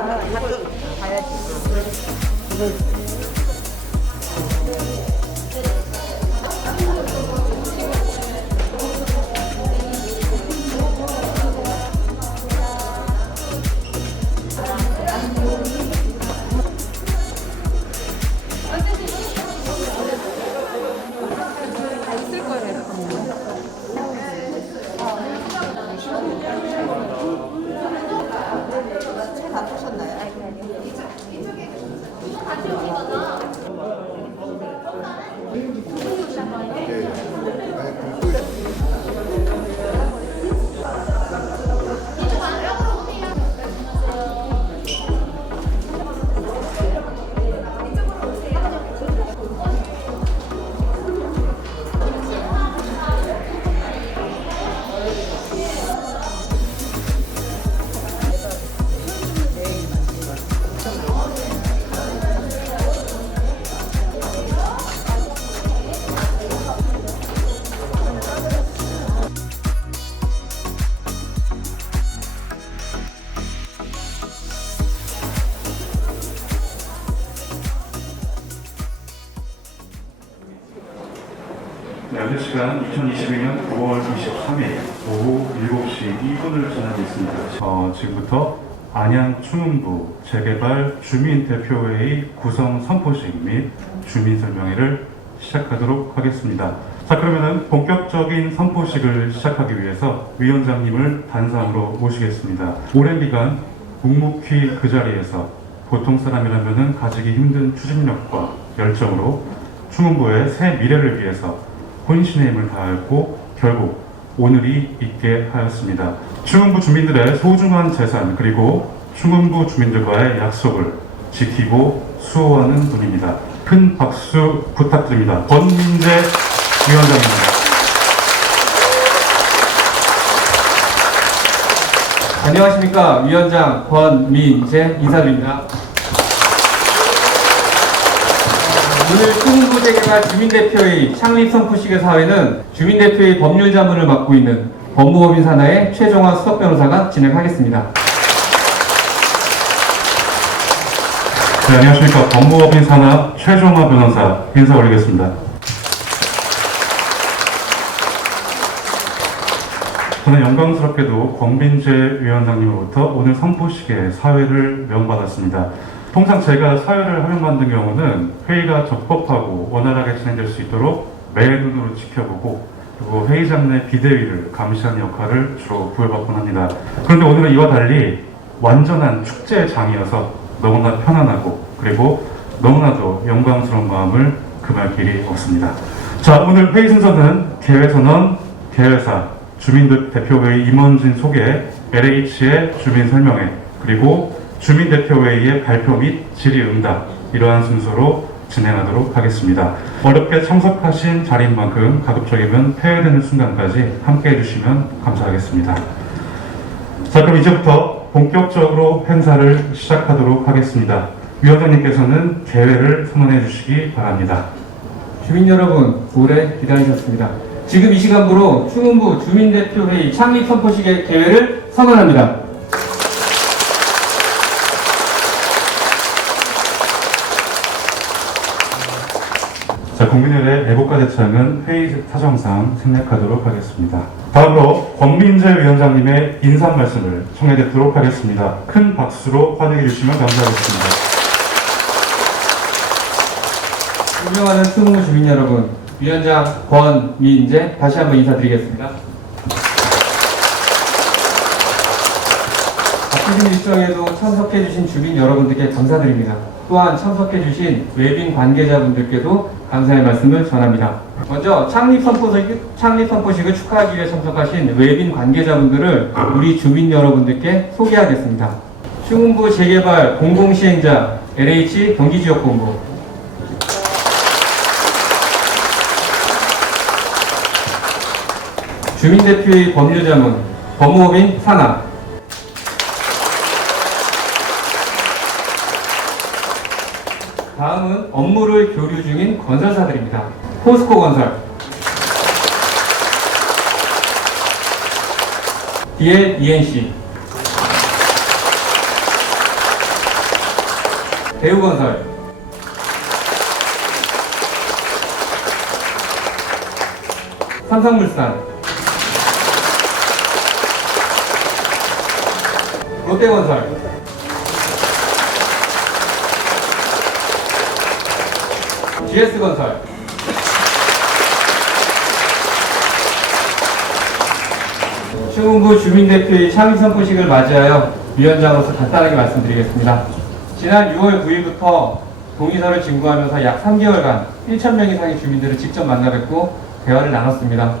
가끔 가야지. 다 보셨나요? 네, 현재 시간 2022년 9월 23일 오후 7시 2분을 지나고 있습니다. 지금부터 안양 충음부 재개발 주민대표회의 구성 선포식 및 주민설명회를 시작하도록 하겠습니다. 자, 그러면은 본격적인 선포식을 시작하기 위해서 위원장님을 단상으로 모시겠습니다. 오랜 기간 묵묵히 그 자리에서 보통 사람이라면은 가지기 힘든 추진력과 열정으로 충음부의 새 미래를 위해서 혼신의 힘을 다하고 결국 오늘이 있게 하였습니다. 충음부 주민들의 소중한 재산 그리고 충음부 주민들과의 약속을 지키고 수호하는 분입니다. 큰 박수 부탁드립니다. 권민재 위원장입니다. 안녕하십니까. 위원장 권민재 인사드립니다. 오늘 충음부 재개발 주민대표회의 창립 선포식의 사회는 주민대표회의 법률 자문을 맡고 있는 법무법인 산하의 최종화 수석변호사가 진행하겠습니다. 네, 안녕하십니까. 법무법인 산하 최종화 변호사 인사 올리겠습니다. 저는 영광스럽게도 권민재 위원장님으로부터 오늘 선포식에 사회를 명받았습니다. 통상 제가 사회를 하면 만든 경우는 회의가 적법하고 원활하게 진행될 수 있도록 매의 눈으로 지켜보고 그리고 회의장 내 비대위를 감시하는 역할을 주로 부여받곤 합니다. 그런데 오늘은 이와 달리 완전한 축제장이어서 너무나 편안하고 그리고 너무나도 영광스러운 마음을 금할 길이 없습니다. 자, 오늘 회의 순서는 개회선언, 개회사, 주민들 대표회의 임원진 소개, LH의 주민 설명회, 그리고 주민대표회의의 발표 및 질의응답 이러한 순서로 진행하도록 하겠습니다. 어렵게 참석하신 자리인 만큼 가급적이면 폐회되는 순간까지 함께 해주시면 감사하겠습니다. 자, 그럼 이제부터 본격적으로 행사를 시작하도록 하겠습니다. 위원장님께서는 개회를 선언해 주시기 바랍니다. 주민 여러분, 오래 기다리셨습니다. 지금 이 시간부로 충음부 주민대표회의 창립 선포식의 개회를 선언합니다. 자, 국민의회 애국가 대창은 회의 사정상 생략하도록 하겠습니다. 다음으로 권민재 위원장님의 인사 말씀을 청해 듣도록 하겠습니다. 큰 박수로 환영해 주시면 감사하겠습니다. 존경하는 충음부 주민 여러분, 위원장 권민재 다시 한번 인사드리겠습니다. 바쁘신 일정에도 참석해주신 주민 여러분들께 감사드립니다. 또한 참석해주신 외빈 관계자분들께도 감사의 말씀을 전합니다. 먼저 창립 선포식을 축하하기 위해 참석하신 외빈 관계자분들을 우리 주민 여러분들께 소개하겠습니다. 충음부 재개발 공공시행자 LH 경기지역본부, 주민대표회의 법률자문 법무법인 산하, 다음은 업무를 교류 중인 건설사들입니다. 포스코 건설, DL ENC, 대우건설, 삼성물산, 롯데건설, GS건설, 충북부 주민대표의 창립 선포식을 맞이하여 위원장으로서 간단하게 말씀드리겠습니다. 지난 6월 9일부터 동의서를 진구하면서 약 3개월간 1,000명 이상의 주민들을 직접 만나 뵙고 대화를 나눴습니다.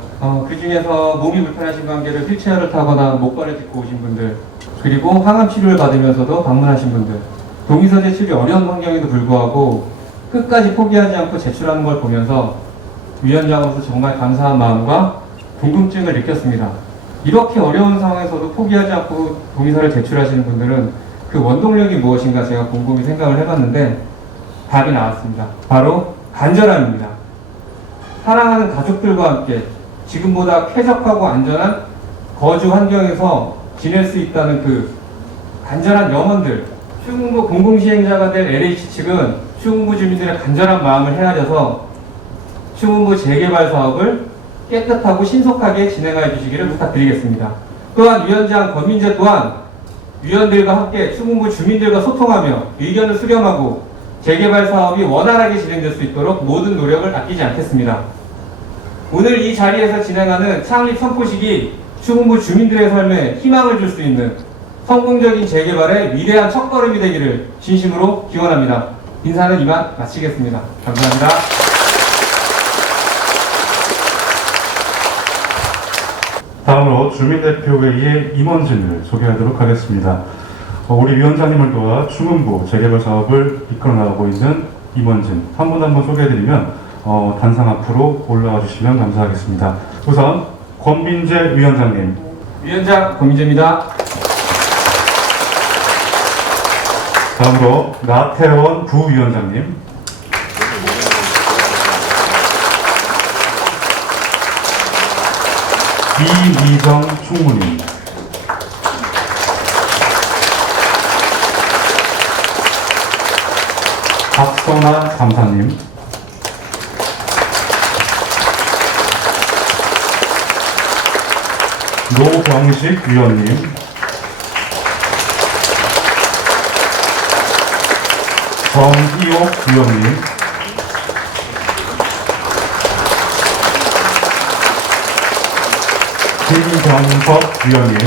그 중에서 몸이 불편하신 관계로 휠체어를 타거나 목발을 딛고 오신 분들, 그리고 항암 치료를 받으면서도 방문하신 분들, 동의서 제출이 어려운 환경에도 불구하고 끝까지 포기하지 않고 제출하는 걸 보면서 위원장으로서 정말 감사한 마음과 궁금증을 느꼈습니다. 이렇게 어려운 상황에서도 포기하지 않고 동의서를 제출하시는 분들은 그 원동력이 무엇인가 제가 곰곰이 생각을 해봤는데 답이 나왔습니다. 바로 간절함입니다. 사랑하는 가족들과 함께 지금보다 쾌적하고 안전한 거주 환경에서 지낼 수 있다는 그 간절한 염원들, 충북부 공공시행자가 될 LH 측은 충북부 주민들의 간절한 마음을 헤아려서 충북부 재개발 사업을 깨끗하고 신속하게 진행해 주시기를 부탁드리겠습니다. 또한 위원장 권민재 또한 위원들과 함께 충북부 주민들과 소통하며 의견을 수렴하고 재개발 사업이 원활하게 진행될 수 있도록 모든 노력을 아끼지 않겠습니다. 오늘 이 자리에서 진행하는 창립 선포식이 충북부 주민들의 삶에 희망을 줄 수 있는 성공적인 재개발의 위대한 첫걸음이 되기를 진심으로 기원합니다. 인사는 이만 마치겠습니다. 감사합니다. 다음으로 주민대표회의의 임원진을 소개하도록 하겠습니다. 우리 위원장님을 도와 충북부 재개발 사업을 이끌어 나가고 있는 임원진 한 분 한 분 소개해드리면 단상 앞으로 올라와 주시면 감사하겠습니다. 우선 권민재 위원장님. 위원장 권민재입니다. 다음으로 나태원 부위원장님. 이미정 총무님. 박선아 감사님. 노병식 위원님. 정희옥 위원님. 김경석 위원님.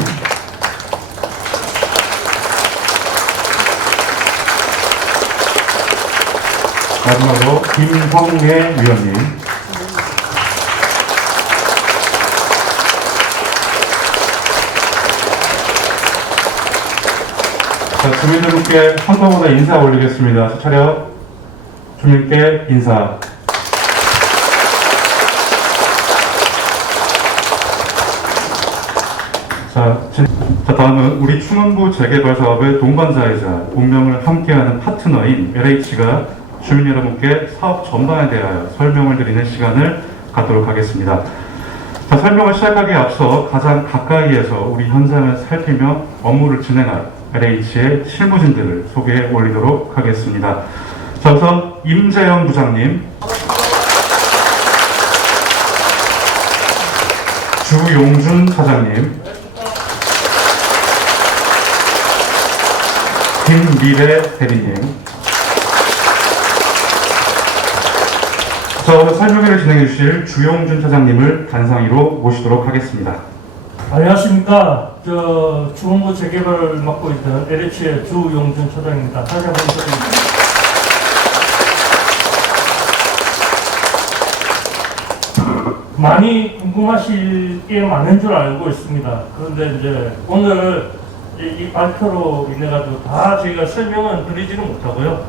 마지막으로 김성애 위원님. 자, 주민들께 한꺼번에 인사 올리겠습니다. 차렷. 주민께 인사. 자, 다음은 우리 충북부 재개발 사업의 동반자이자 운명을 함께하는 파트너인 LH가 주민 여러분께 사업 전반에 대하여 설명을 드리는 시간을 갖도록 하겠습니다. 자, 설명을 시작하기에 앞서 가장 가까이에서 우리 현장을 살피며 업무를 진행할 LH의 실무진들을 소개해 올리도록 하겠습니다. 자, 우선 임재영 부장님, 주용준 차장님, 김미래 대리님. 자, 오늘 설명회를 진행해 주실 주용준 차장님을 단상위로 모시도록 하겠습니다. 안녕하십니까. 충북부 재개발을 맡고 있는 LH의 주용준 차장입니다. 다시 한번 드립니다. 많이 궁금하실 게 많은 줄 알고 있습니다. 그런데 이제 오늘 이 발표로 인해가지고 다 저희가 설명은 드리지는 못하고요.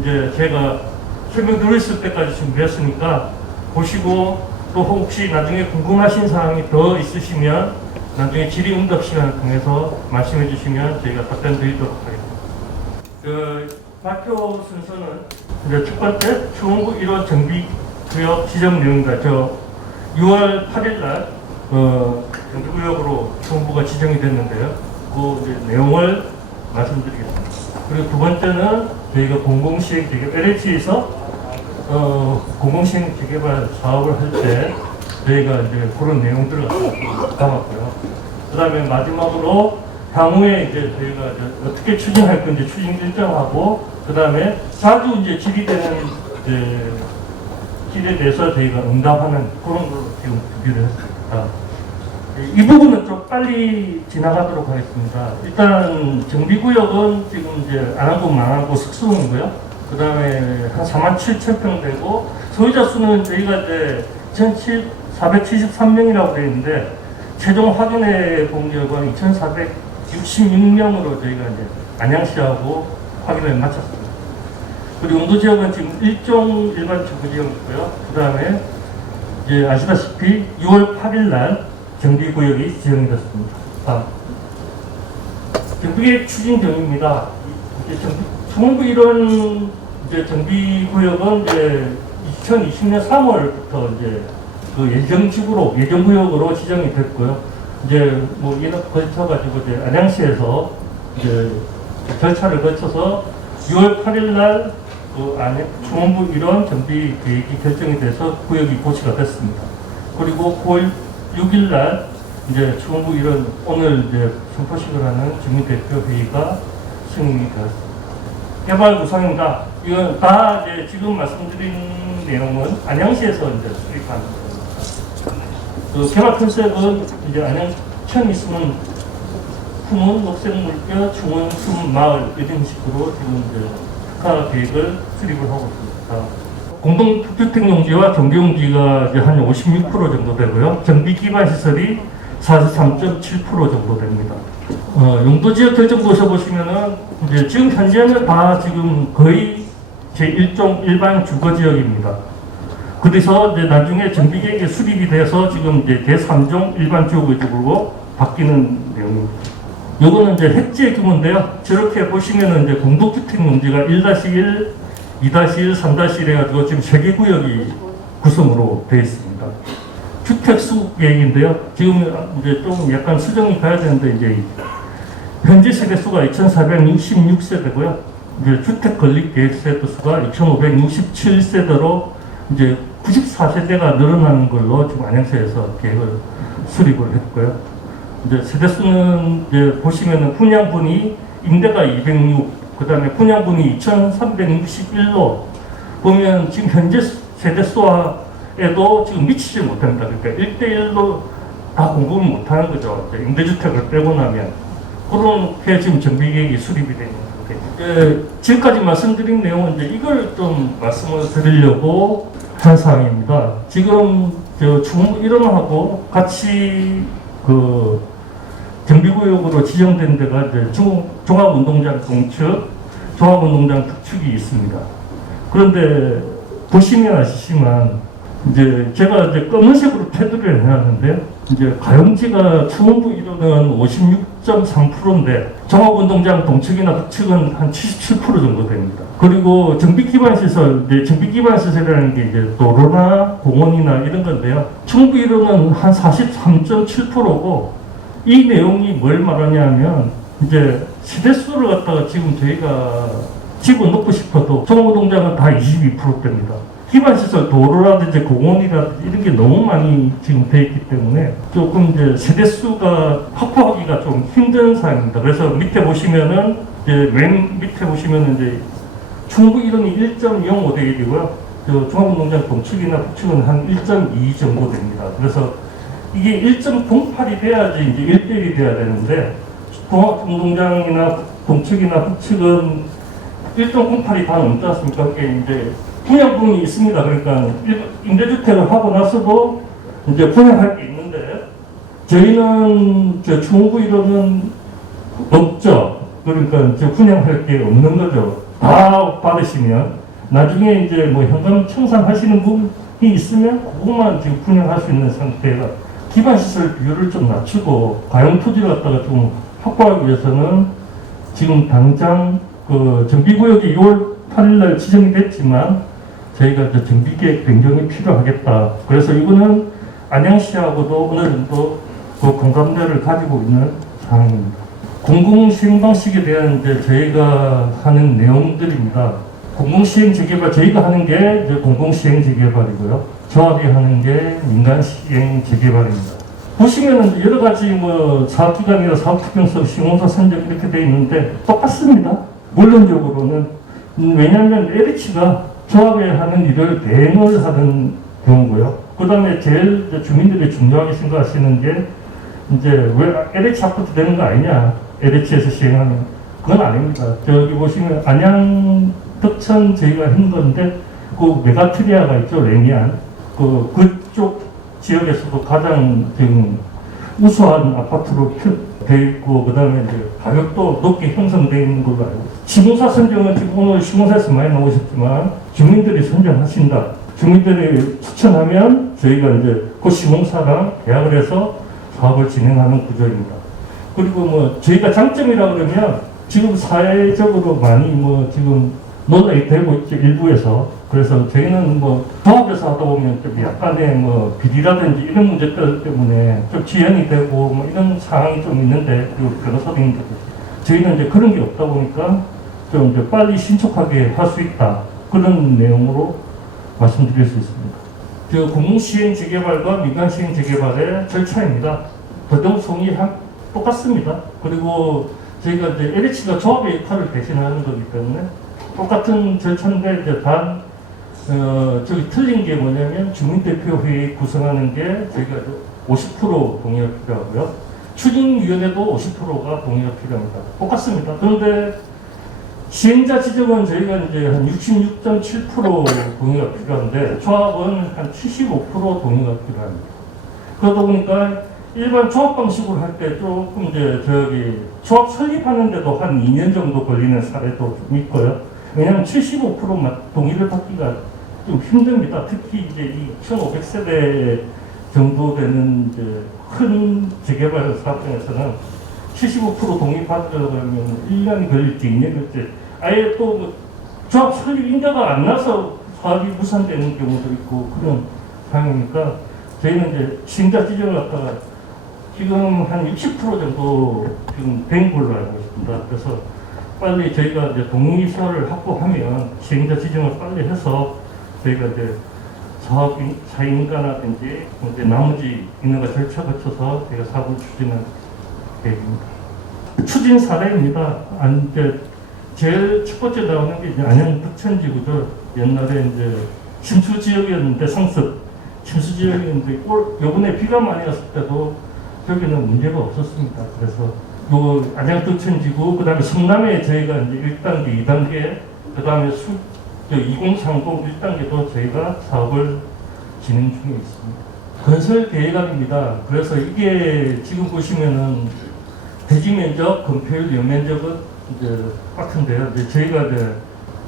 이제 제가 설명 드렸을 때까지 준비했으니까 보시고 또 혹시 나중에 궁금하신 사항이 더 있으시면 나중에 질의응답 시간을 통해서 말씀해 주시면 저희가 답변 드리도록 하겠습니다. 발표 순서는 이제 첫 번째 충북 1호 정비구역 지정 내용입니다. 6월 8일 날 정비구역으로 충북부가 지정이 됐는데요. 그 이제 내용을 말씀드리겠습니다. 그리고 두 번째는 저희가 공공시행 재개발, LH에서 공공시행 재개발 사업을 할 때 저희가 이제 그런 내용들을 담았고요. 그 다음에 마지막으로 향후에 이제 저희가 이제 어떻게 추진할 건지 추진 일정하고, 그 다음에 자주 이제 질의되는 이제 질에 대해서 저희가 응답하는 그런 걸로 지금 준비를 했습니다. 이 부분은 좀 빨리 지나가도록 하겠습니다. 일단 정비구역은 지금 이제 안 하고 망하고 숙소이고요. 그 다음에 한 47,000평 되고, 소유자 수는 저희가 이제 2,473명이라고 되어 있는데, 최종 확인해 본 결과 2,466명으로 저희가 이제 안양시하고 확인을 마쳤습니다. 그리고 용도지역은 지금 일종 일반 주거지역이고요. 그 다음에 이제 아시다시피 6월 8일 날 정비구역이 지정이 됐습니다. 다음. 정비계획 추진정입니다. 정부 이런 이제 정비구역은 이제 2020년 3월부터 이제 그 예정지구로, 예정구역으로 지정이 됐고요. 이제 뭐 이런 거쳐가지고 이제 안양시에서 이제 절차를 거쳐서 6월 8일 날 그 안에 중원부 일원 정비 계획이 결정이 돼서 구역이 고치가 됐습니다. 그리고 9월 6일 날 이제 중원부 일원 오늘 이제 선포식을 하는 주민대표 회의가 승인이 되었습니다. 개발 구상입니다. 이건 다 이제 지금 말씀드린 내용은 안양시에서 이제 수립한 겁니다. 그 개발 컨셉은 이제 안양 처음 있으면 품은 녹색물뼈, 중원, 숨, 마을 이런 식으로 지금 이제 특화 계획을 수립을 하고 있습니다. 공동주택용지와 정비용지가 이제 한 56% 정도 되고요. 정비 기반 시설이 43.7% 정도 됩니다. 용도지역 결정 보셔보시면은 이제 지금 현재는 다 지금 거의 제1종 일반 주거지역입니다. 그래서 이제 나중에 정비계획에 수립이 돼서 지금 이제 제3종 일반 주거지역으로 바뀌는 내용입니다. 요거는 이제 획지의 규모인데요. 저렇게 보시면은 이제 공동주택 용지가 1-1, 2-1, 3-1 해가지고 지금 3개 구역이 구성으로 되어 있습니다. 주택수 계획인데요. 지금 이제 좀 약간 수정이 가야 되는데 이제 현재 세대수가 2,466세대고요. 이제 주택 건립 계획 세대수가 2,567세대로 이제 94세대가 늘어나는 걸로 지금 안양시에서 계획을 수립을 했고요. 이제 세대수는 이제 보시면은 분양분이 임대가 206, 그 다음에 분양분이 2,361로 보면 지금 현재 세대수에도 지금 미치지 못합니다. 그러니까 1대1로 다 공급을 못하는 거죠. 임대주택을 빼고 나면. 그렇게 지금 정비계획이 수립이 되는 상태입니다. 지금까지 말씀드린 내용은 이제 이걸 좀 말씀을 드리려고 한 사항입니다. 지금 중원부 일원하고 같이 그 정비구역으로 지정된 데가 이제 종합운동장 동측, 종합운동장 북측이 있습니다. 그런데 보시면 아시지만 이제 제가 이제 검은색으로 테두리를 해놨는데 이제 가용지가 중원부 일원은 56.3%인데 종합운동장 동측이나 북측은 한 77% 정도 됩니다. 그리고 정비기반시설, 이제 정비기반시설이라는 게 이제 도로나 공원이나 이런 건데요. 중부 일원은 한 43.7%고 이 내용이 뭘 말하냐면 이제 세대수를 갖다가 지금 저희가 집어넣고 싶어도 종합운동장은 다 22%대입니다. 기반시설 도로라든지 공원이라든지 이런 게 너무 많이 지금 돼 있기 때문에 조금 이제 세대수가 확보하기가 좀 힘든 사항입니다. 그래서 밑에 보시면은 이제 맨 밑에 보시면은 이제 중부 일원이 1.05 대 1이고요. 종합운동장 동측이나 북측은 한 1.2 정도 됩니다. 그래서 이게 1.08이 돼야지 이제 1대1이 돼야 되는데 종합운동장이나 동측이나 북측은 1.08이 다 넘지 않습니까? 그게 이제 분양분이 있습니다. 그러니까 임대주택을 하고 나서도 이제 분양할 게 있는데 저희는 중부 일원은 없죠. 그러니까 이제 분양할 게 없는 거죠. 다 받으시면 나중에 이제 뭐 현금 청산하시는 분이 있으면 그것만 지금 분양할 수 있는 상태가 기반시설 비율을 좀 낮추고 가용 토지를 갖다가 좀 확보하기 위해서는 지금 당장 그 정비구역이 6월 8일날 지정이 됐지만 저희가 이제 정비계획 변경이 필요하겠다. 그래서 이거는 안양시하고도 어느 정도 그 공감대를 가지고 있는 상황입니다. 공공시행 방식에 대한 이제 저희가 하는 내용들입니다. 공공시행 재개발 저희가 하는 게 이제 공공시행 재개발이고요. 조합이 하는 게 민간시행 재개발입니다. 보시면은 여러 가지 뭐 사업기관이나 사업특경서, 시공사 선정 이렇게 돼 있는데 똑같습니다. 물론적으로는 왜냐하면 LH가 조합에 하는 일을 대행을 하는 경우고요. 그 다음에 제일 이제 주민들이 중요하게 생각하시는 게 이제 왜 LH 아파트 되는 거 아니냐? LH에서 시행하면 그건 아닙니다. 저기 보시면 안양 덕천 저희가 한 건데 그 메가트리아가 있죠, 레미안. 그쪽 지역에서도 가장 지금 우수한 아파트로 돼 있고, 그 다음에 이제 가격도 높게 형성되어 있는 걸로 알고 있습니다. 시공사 선정은 지금 오늘 시공사에서 많이 나오셨지만 주민들이 선정하신다. 주민들이 추천하면 저희가 이제 그 시공사랑 계약을 해서 사업을 진행하는 구조입니다. 그리고 뭐 저희가 장점이라 그러면 지금 사회적으로 많이 뭐 지금 논란이 되고 있죠, 일부에서. 그래서 저희는 뭐 조합에서 하다 보면 좀 약간의 뭐 비리라든지 이런 문제들 때문에 좀 지연이 되고 뭐 이런 상황이 좀 있는데, 그리고 변호사도 있는데 저희는 이제 그런 게 없다 보니까 좀 이제 빨리 신속하게 할 수 있다, 그런 내용으로 말씀드릴 수 있습니다. 그 공공시행 재개발과 민간시행 재개발의 절차입니다. 부동성이 똑같습니다. 그리고 저희가 이제 LH가 조합의 역할을 대신하는 거기 때문에 똑같은 절차인데 이제 저기 틀린 게 뭐냐면 주민대표회의 구성하는 게 저희가 50% 동의가 필요하고요. 추진위원회도 50%가 동의가 필요합니다. 똑같습니다. 그런데 시행자 지정은 저희가 이제 한 66.7% 동의가 필요한데 조합은 한 75% 동의가 필요합니다. 그러다 보니까 일반 조합 방식으로 할 때 조금 이제 저기 조합 설립하는데도 한 2년 정도 걸리는 사례도 좀 있고요. 왜냐하면 75%만 동의를 받기가 좀 힘듭니다. 특히 이제 이 1,500세대 정도 되는 이제 큰 재개발 사업 중에서는 75% 동의 받으려고 하면 1년이 걸릴지 2년이 걸릴지, 아예 또뭐 조합 설립 인가가 안 나서 사업이 무산되는 경우도 있고 그런 상황이니까 저희는 이제 시행자 지정을 갖다가 지금 한 60% 정도 지금 된 걸로 알고 있습니다. 그래서 빨리 저희가 이제 동의서를 확보하면 시행자 지정을 빨리 해서 저희가 이제 사인가라든지 이제 나머지 있는 거 절차 거쳐서 저희가 사업을 추진할 계획입니다. 추진 사례입니다. 이제 제일 첫 번째 나오는 게 이제 안양 덕천지구죠. 옛날에 이제 침수 지역이었는데 상습 침수 지역이었는데 요번에 비가 많이 왔을 때도 여기는 문제가 없었습니다. 그래서 요 안양 덕천지구, 그 다음에 성남에 저희가 이제 1단계, 2단계, 그 다음에 2030 1단계도 저희가 사업을 진행 중에 있습니다. 건설 계획안입니다. 그래서 이게 지금 보시면은 대지 면적, 건폐율, 연면적은 이제 같은데요. 이제 저희가 이제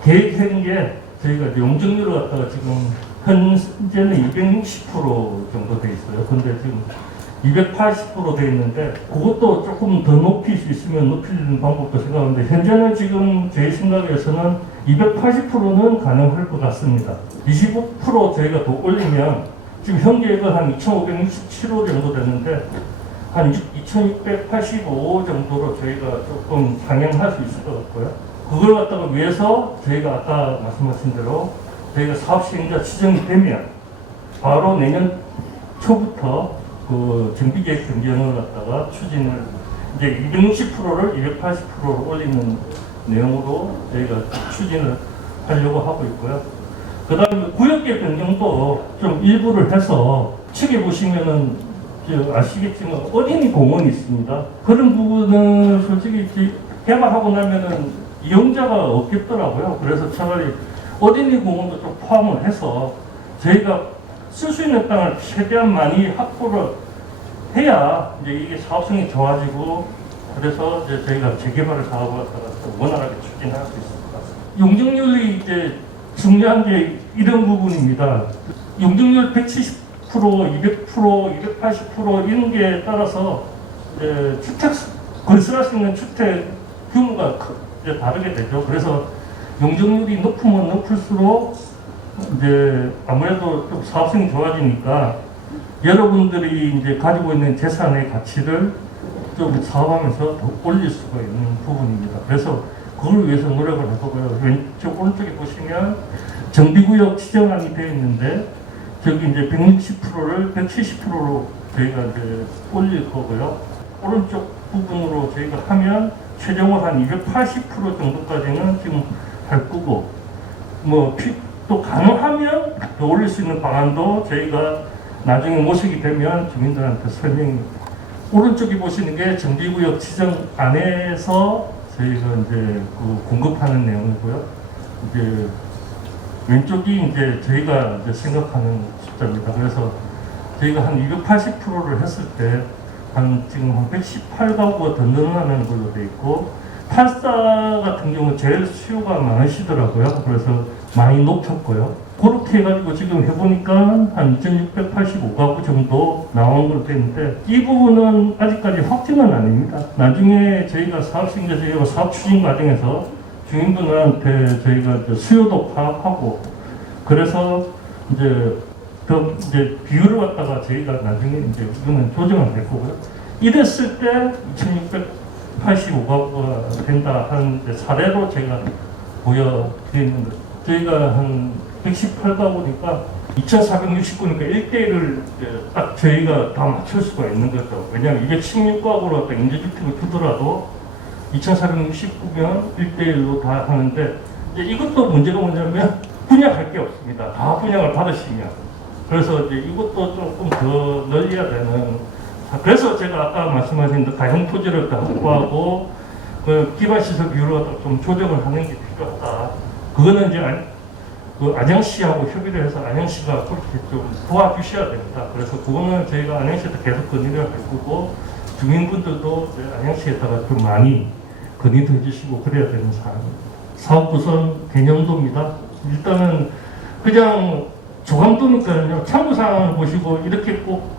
계획한 게 저희가 이제 용적률을 갖다가 지금 현재는 260% 정도 돼 있어요. 근데 지금 280% 돼 있는데 그것도 조금 더 높일 수 있으면 높이는 방법도 생각하는데 현재는 지금 제 생각에서는 280%는 가능할 것 같습니다. 25% 저희가 더 올리면 지금 현 계획은 한 2,567호 정도 되는데 한 2,685 정도로 저희가 조금 상향할 수 있을 것 같고요. 그걸 갖다가 위해서 저희가 아까 말씀하신 대로 저희가 사업 시행자 지정이 되면 바로 내년 초부터 그 정비계획 변경을 갖다가 추진을 이제 260%를 280%로 올리는 내용으로 저희가 추진을 하려고 하고 있고요. 그 다음에 구역계 변경도 좀 일부를 해서 측에 보시면은 아시겠지만 어린이 공원이 있습니다. 그런 부분은 솔직히 개발하고 나면은 이용자가 없겠더라고요. 그래서 차라리 어린이 공원도 좀 포함을 해서 저희가 쓸 수 있는 땅을 최대한 많이 확보를 해야 이제 이게 사업성이 좋아지고, 그래서 이제 저희가 재개발 사업을 갖다가 좀 원활하게 추진할 수 있습니다. 용적률이 이제 중요한 게 이런 부분입니다. 용적률 170%, 200%, 280% 이런 게 따라서 이제 주택 건설할 수 있는 주택 규모가 이제 다르게 되죠. 그래서 용적률이 높으면 높을수록 이제 아무래도 좀 사업성이 좋아지니까 여러분들이 이제 가지고 있는 재산의 가치를 좀 사업하면서 더 올릴 수가 있는 부분입니다. 그래서 그걸 위해서 노력을 해보고요. 왼쪽 오른쪽에 보시면 정비구역 지정안이 되어 있는데 저기 이제 160%를 170%로 저희가 이제 올릴 거고요. 오른쪽 부분으로 저희가 하면 최종으로 한 280% 정도까지는 지금 할 거고, 뭐 또 가능하면 더 올릴 수 있는 방안도 저희가 나중에 모시게 되면 주민들한테 설명이. 오른쪽에 보시는 게 정비구역 지정 안에서 저희가 이제 그 공급하는 내용이고요. 이제 왼쪽이 이제 저희가 이제 생각하는 숫자입니다. 그래서 저희가 한 280%를 했을 때 지금 한 118가구가 더 늘어나는 걸로 돼 있고, 84 같은 경우는 제일 수요가 많으시더라고요. 그래서 많이 높였고요. 그렇게 해가지고 지금 해보니까 한 2685가구 정도 나온 걸로 되는데, 이 부분은 아직까지 확정은 아닙니다. 나중에 저희가 사업신경에서 사업 추진 과정에서 주민분들한테 저희가 이제 수요도 파악하고, 그래서 이제 더 이제 비율을 갖다가 저희가 나중에 이제 이거는 조정을 될 거고요. 이랬을 때 2685가구가 된다 하는 사례로 제가 보여드리는 거. 저희가 한 118가구니까 2469니까 1대1을 딱 저희가 다 맞출 수가 있는 거죠. 왜냐하면 216가구로 딱 임대주택을 두더라도 2469면 1대1로 다 하는데, 이제 이것도 문제가 뭐냐면 분양할 게 없습니다. 다 분양을 받으시면. 그래서 이제 이것도 조금 더 늘려야 되는. 그래서 제가 아까 말씀하신 가용 토지를 더 확보하고 그 기반시설 비율을 좀 조정을 하는 게 필요하다. 그거는 이제 그 안양시하고 협의를 해서 안양시가 그렇게 좀 도와주셔야 됩니다. 그래서 그거는 저희가 안양시에다 계속 건의를 할 거고, 주민분들도 안양시에다가 좀 많이 건의도 해주시고 그래야 되는 사항입니다. 사업구성 개념도입니다. 일단은 그냥 조감도니까요. 참고사항을 보시고 이렇게 꼭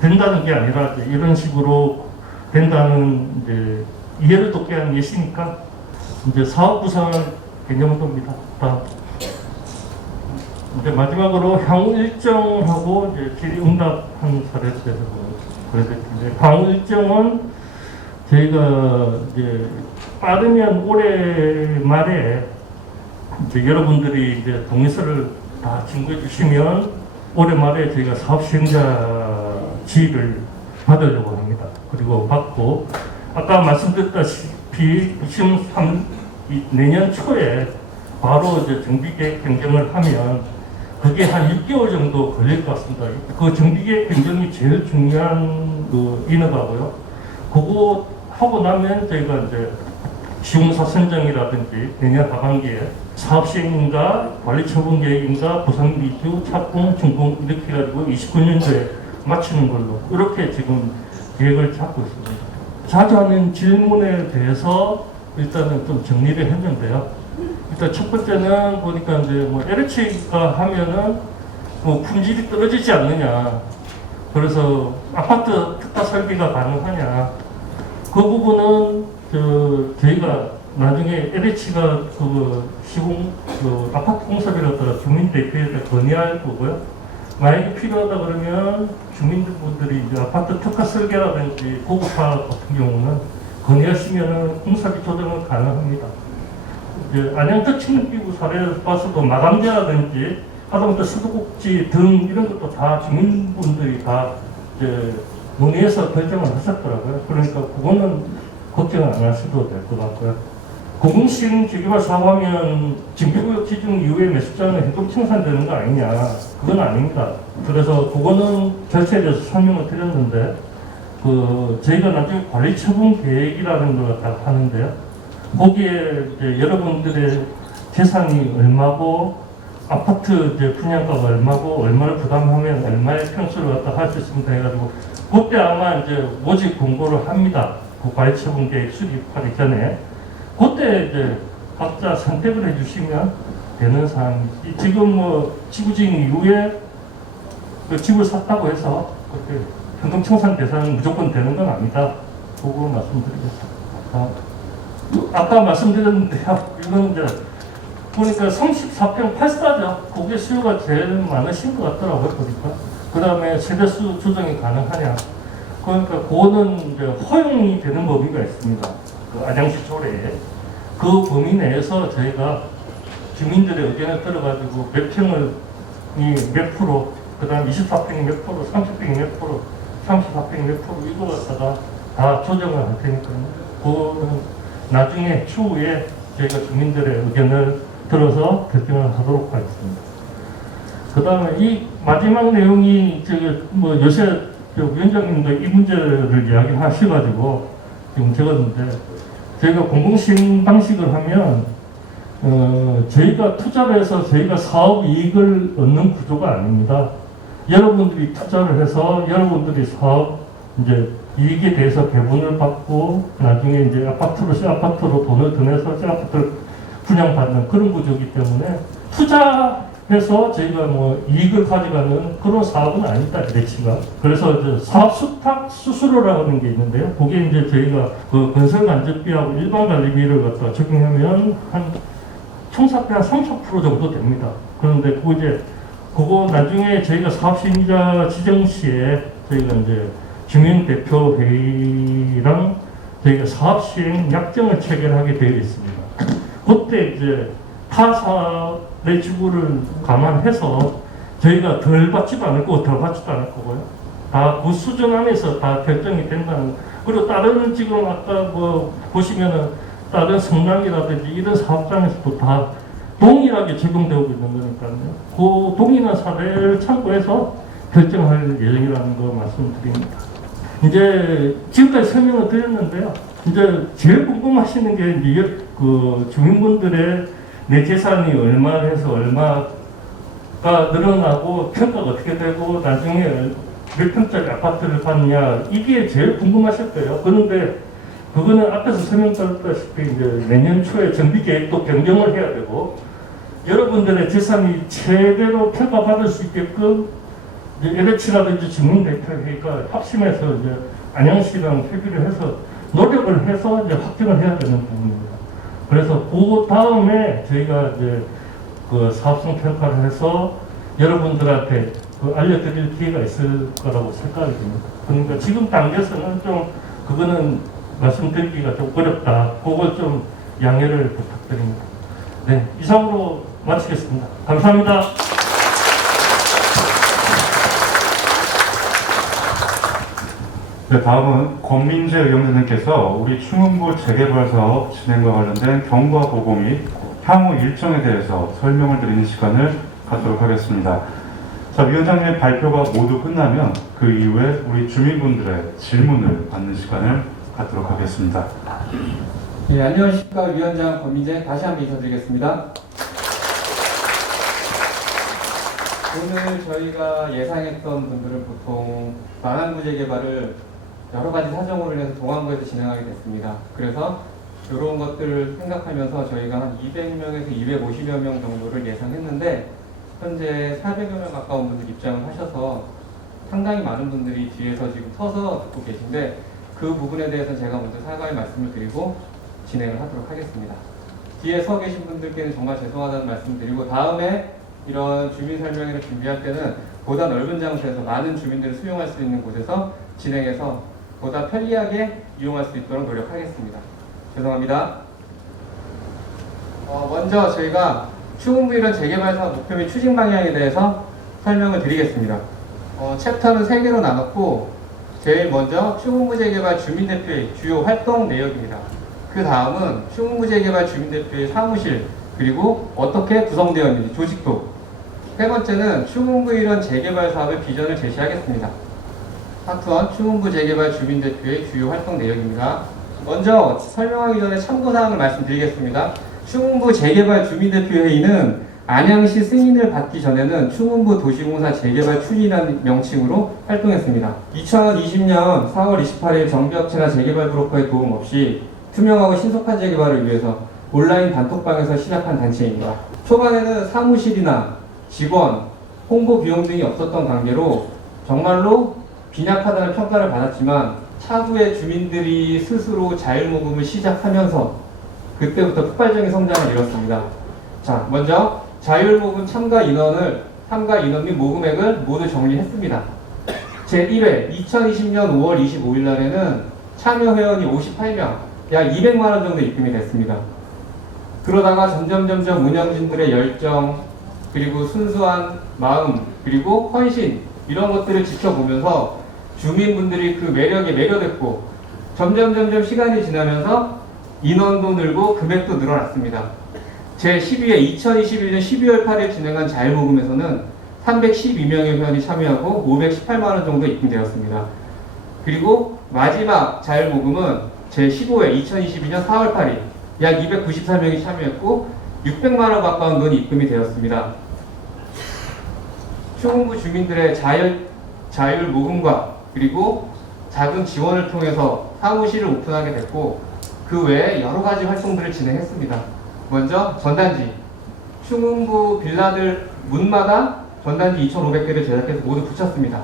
된다는 게 아니라 이런 식으로 된다는 이제 이해를 돕게 하는 예시니까 이제 사업구성 개념도입니다. 이제 마지막으로 향후 일정하고 이제 질의응답한 사례에 대해서 그래야 되는데, 향후 일정은 저희가 이제 빠르면 올해 말에 이제 여러분들이 이제 동의서를 다 증거해 주시면 올해 말에 저희가 사업 시행자 지휘를 받으려고 합니다. 그리고 받고 아까 말씀드렸다시피 내년 초에 바로 이제 정비계획 변경을 하면 그게 한 6개월 정도 걸릴 것 같습니다. 그 정비계획 변경이 제일 중요한 그 인허가고요. 그거 하고 나면 저희가 이제 시공사 선정이라든지 내년 하반기에 사업 시행인가 관리 처분 계획인가 보상 미주 착공 준공 이렇게 해가지고 29년도에 마치는 걸로 이렇게 지금 계획을 잡고 있습니다. 자주 하는 질문에 대해서 일단은 좀 정리를 했는데요. 일단 첫 번째는 보니까 이제 뭐 LH가 하면은 뭐 품질이 떨어지지 않느냐. 그래서 아파트 특화 설비가 가능하냐. 그 부분은 저희가 나중에 LH가 시공 아파트 공사비를 갖다가 주민대표에다 건의할 거고요. 만약에 필요하다 그러면 주민분들이 이제 아파트 특화 설계라든지 고급화 같은 경우는 건의하시면 공사비 조정은 가능합니다. 이제 안양특층기구 사례를 봐서도 마감재라든지 하다못해 수도꼭지 등 이런 것도 다 주민분들이 다 이제 논의해서 결정을 하셨더라고요. 그러니까 그거는 걱정 안 하셔도 될 것 같고요. 공공시행 재개발 사업하면 정비구역 지정 이후에 매수자는 해동 청산되는 거 아니냐. 그건 아닙니다. 그래서 그거는 절차에 대해서 설명을 드렸는데, 저희가 나중에 관리 처분 계획이라는 걸 다 하는데요. 거기에 이제 여러분들의 재산이 얼마고, 아파트 이제 분양가가 얼마고, 얼마를 부담하면 얼마의 평수를 갖다 할 수 있습니다 해가지고, 그때 아마 이제 모집 공고를 합니다. 그 관리 처분 계획 수립하기 전에. 그때 이제 각자 선택을 해주시면 되는 사항이지. 지금 뭐 지구지정 이후에 그 집을 샀다고 해서 그때 현금청산 대상은 무조건 되는 건 아니다. 그거 말씀드리겠습니다. 아까 말씀드렸는데요. 이건 이제 보니까 34평 8사죠. 그게 수요가 제일 많으신 것 같더라고요. 보니까. 그 다음에 세대수 조정이 가능하냐. 그러니까 그거는 이제 허용이 되는 범위가 있습니다. 그 안양시 조례에. 그 범위 내에서 저희가 주민들의 의견을 들어가지고 몇 평을 몇 프로, 그 다음 24평이 몇 프로, 30평이 몇 프로, 34평이 몇 프로 이거 갖다가 다 조정을 할 테니까요. 그거는 나중에 추후에 저희가 주민들의 의견을 들어서 결정을 하도록 하겠습니다. 그 다음에 이 마지막 내용이 뭐 요새 위원장님도 이 문제를 이야기하셔가지고 지금 적었는데 저희가 공공시행 방식을 하면 저희가 투자를 해서 저희가 사업 이익을 얻는 구조가 아닙니다. 여러분들이 투자를 해서 여러분들이 사업 이제 이익에 대해서 배분을 받고 나중에 이제 아파트로 돈을 더 내서 아파트를 분양받는 그런 구조이기 때문에 투자해서 저희가 뭐 이익을 가져가는 그런 사업은 아니다 이랬지만 그래서 이제 사업 수탁 수수료라고 하는 게 있는데요. 그게 이제 저희가 그 건설 간접비하고 일반 관리비를 갖다 적용하면 한 총사비 한 30% 정도 됩니다. 그런데 그거 나중에 저희가 사업시행자 지정 시에 저희가 이제 주민대표회의랑 저희가 사업시행 약정을 체결하게 되어 있습니다. 그때 이제 타 사업의 주구를 감안해서 저희가 덜 받지도 않을 거고 덜 받지도 않을 거고요. 다 그 수준 안에서 다 결정이 된다는. 그리고 다른 지금 아까 뭐 보시면은 다른 성남이라든지 이런 사업장에서도 다 동일하게 적용되고 있는 거니까요. 그 동일한 사례를 참고해서 결정할 예정이라는 거 말씀드립니다. 이제 지금까지 설명을 드렸는데요. 이제 제일 궁금하시는 게 이제 그 주민분들의 내 재산이 얼마에서 얼마가 늘어나고 평가가 어떻게 되고 나중에 몇 평짜리 아파트를 받느냐 이게 제일 궁금하실 거예요. 그런데 그거는 앞에서 설명드렸다시피 이제 내년 초에 정비 계획도 변경을 해야 되고 여러분들의 재산이 제대로 평가받을 수 있게끔 LH라든지 주민대표회의가 합심해서 이제 안양시랑 협의를 해서 노력을 해서 이제 확정을 해야 되는 부분입니다. 그래서 그 다음에 저희가 이제 그 사업성 평가를 해서 여러분들한테 그 알려드릴 기회가 있을 거라고 생각이 듭니다. 그러니까 지금 단계에서는 좀 그거는 말씀드리기가 좀 어렵다. 그걸 좀 양해를 부탁드립니다. 네, 이상으로 마치겠습니다. 감사합니다. 네, 다음은 권민재 의원님께서 우리 충흥부 재개발 사업 진행과 관련된 경과 보고 및 향후 일정에 대해서 설명을 드리는 시간을 갖도록 하겠습니다. 자, 위원장님의 발표가 모두 끝나면 그 이후에 우리 주민분들의 질문을 받는 시간을 갖도록 하겠습니다. 네, 안녕하십니까. 위원장 권민재 다시 한번 인사드리겠습니다. 오늘 저희가 예상했던 분들은 보통 망한구 재개발을 여러 가지 사정으로 인해서 동안구에서 진행하게 됐습니다. 그래서 이런 것들을 생각하면서 저희가 한 200명에서 250여 명 정도를 예상했는데 현재 400여 명 가까운 분들이 입장을 하셔서 상당히 많은 분들이 뒤에서 지금 서서 듣고 계신데 그 부분에 대해서 제가 먼저 사과의 말씀을 드리고 진행을 하도록 하겠습니다. 뒤에 서 계신 분들께는 정말 죄송하다는 말씀 드리고 다음에 이런 주민 설명회를 준비할 때는 보다 넓은 장소에서 많은 주민들을 수용할 수 있는 곳에서 진행해서 보다 편리하게 이용할 수 있도록 노력하겠습니다. 죄송합니다. 먼저 저희가 충흥부 일원 재개발 사업 목표 및 추진 방향에 대해서 설명을 드리겠습니다. 챕터는 3개로 나눴고 제일 먼저 충흥부 재개발 주민대표의 주요 활동 내역입니다. 그 다음은 충흥부 재개발 주민대표의 사무실 그리고 어떻게 구성되어 있는지 조직도. 세 번째는 충흥부 일원 재개발 사업의 비전을 제시하겠습니다. 파트 1 충흥부 재개발 주민대표의 주요 활동 내역입니다. 먼저 설명하기 전에 참고사항을 말씀드리겠습니다. 충흥부 재개발 주민대표회의는 안양시 승인을 받기 전에는 충흥부 도시공사 재개발 추진이라는 명칭으로 활동했습니다. 2020년 4월 28일 정비업체나 재개발 브로커의 도움 없이 투명하고 신속한 재개발을 위해서 온라인 단톡방에서 시작한 단체입니다. 초반에는 사무실이나 직원, 홍보 비용 등이 없었던 관계로 정말로 빈약하다는 평가를 받았지만 차후에 주민들이 스스로 자율모금을 시작하면서 그때부터 폭발적인 성장을 이뤘습니다. 자, 먼저 자율모금 참가 인원 및 모금액을 모두 정리했습니다. 제1회 2020년 5월 25일 날에는 참여 회원이 58명, 약 200만 원 정도 입금이 됐습니다. 그러다가 점점 운영진들의 열정, 그리고 순수한 마음, 그리고 헌신 이런 것들을 지켜보면서 주민분들이 그 매력에 매료됐고 점점 시간이 지나면서 인원도 늘고 금액도 늘어났습니다. 제12회 2021년 12월 8일 진행한 자율모금에서는 312명의 회원이 참여하고 518만 원 정도 입금되었습니다. 그리고 마지막 자율모금은 제15회 2022년 4월 8일 약 294명이 참여했고 600만 원 가까운 돈이 입금이 되었습니다. 충북부 주민들의 자율모금과 그리고 자금 지원을 통해서 사무실을 오픈하게 됐고 그 외에 여러 가지 활동들을 진행했습니다. 먼저 전단지, 충북부 빌라들 문마다 전단지 2,500개를 제작해서 모두 붙였습니다.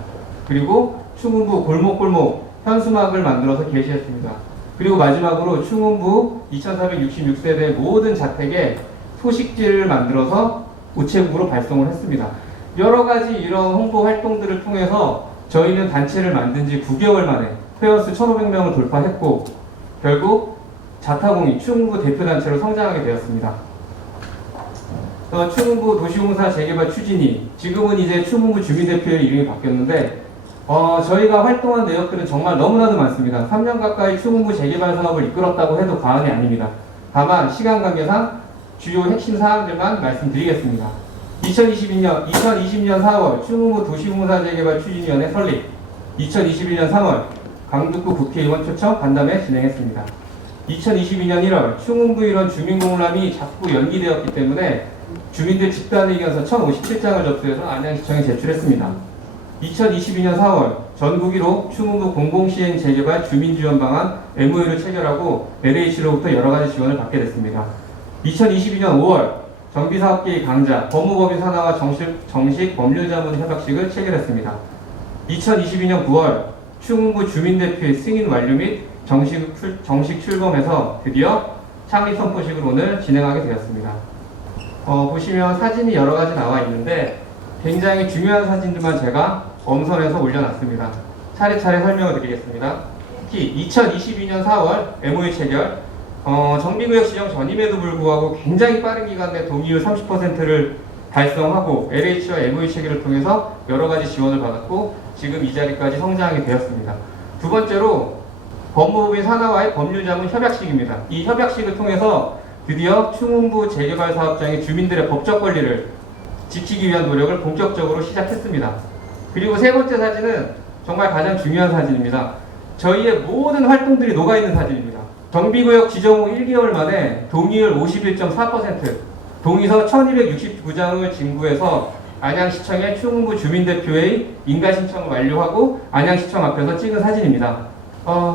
그리고 충북부 골목골목 현수막을 만들어서 게시했습니다. 그리고 마지막으로 충북부 2466세대 모든 자택에 소식지를 만들어서 우체국으로 발송을 했습니다. 여러 가지 이런 홍보 활동들을 통해서 저희는 단체를 만든 지 9개월 만에 회원수 1,500명을 돌파했고 결국 자타공인 충북부 대표단체로 성장하게 되었습니다. 충북부 도시공사 재개발 추진위, 지금은 이제 충북부 주민대표의 이름이 바뀌었는데 저희가 활동한 내역들은 정말 너무나도 많습니다. 3년 가까이 충북부 재개발 사업을 이끌었다고 해도 과언이 아닙니다. 다만 시간 관계상 주요 핵심 사항들만 말씀드리겠습니다. 2020년 4월 충북부 도시공사 재개발 추진위원회 설립, 2021년 3월 강북구 국회의원 초청 간담회 진행했습니다. 2022년 1월 충북부 일원 주민공람이 자꾸 연기되었기 때문에 주민들 집단의견서 1057장을 접수해서 안양시청에 제출했습니다. 2022년 4월 전국 1호 충북부 공공시행 재개발 주민지원 방안 MOU를 체결하고 LH로부터 여러가지 지원을 받게 됐습니다. 2022년 5월 정비사업계획 강자 법무법인 산하와 정식 법률자문 협약식을 체결했습니다. 2022년 9월 충북부 주민대표의 승인 완료 및 정식 출범해서 드디어 창립 선포식을 오늘 진행하게 되었습니다. 보시면 사진이 여러 가지 나와 있는데 굉장히 중요한 사진들만 제가 엄선해서 올려놨습니다. 차례차례 설명을 드리겠습니다. 특히 2022년 4월 MOU 체결, 정비구역 지정 전임에도 불구하고 굉장히 빠른 기간 내 동의율 30%를 달성하고 LH와 MOU 체결을 통해서 여러 가지 지원을 받았고 지금 이 자리까지 성장하게 되었습니다. 두 번째로 법무법인 산하와의 법률자문 협약식입니다. 이 협약식을 통해서 드디어 충북부 재개발 사업장의 주민들의 법적 권리를 지키기 위한 노력을 본격적으로 시작했습니다. 그리고 세 번째 사진은 정말 가장 중요한 사진입니다. 저희의 모든 활동들이 녹아있는 사진입니다. 정비구역 지정 후 1개월 만에 동의율 51.4%, 동의서 1269장을 진구해서 안양시청의 충북부 주민대표의 인가신청을 완료하고 안양시청 앞에서 찍은 사진입니다.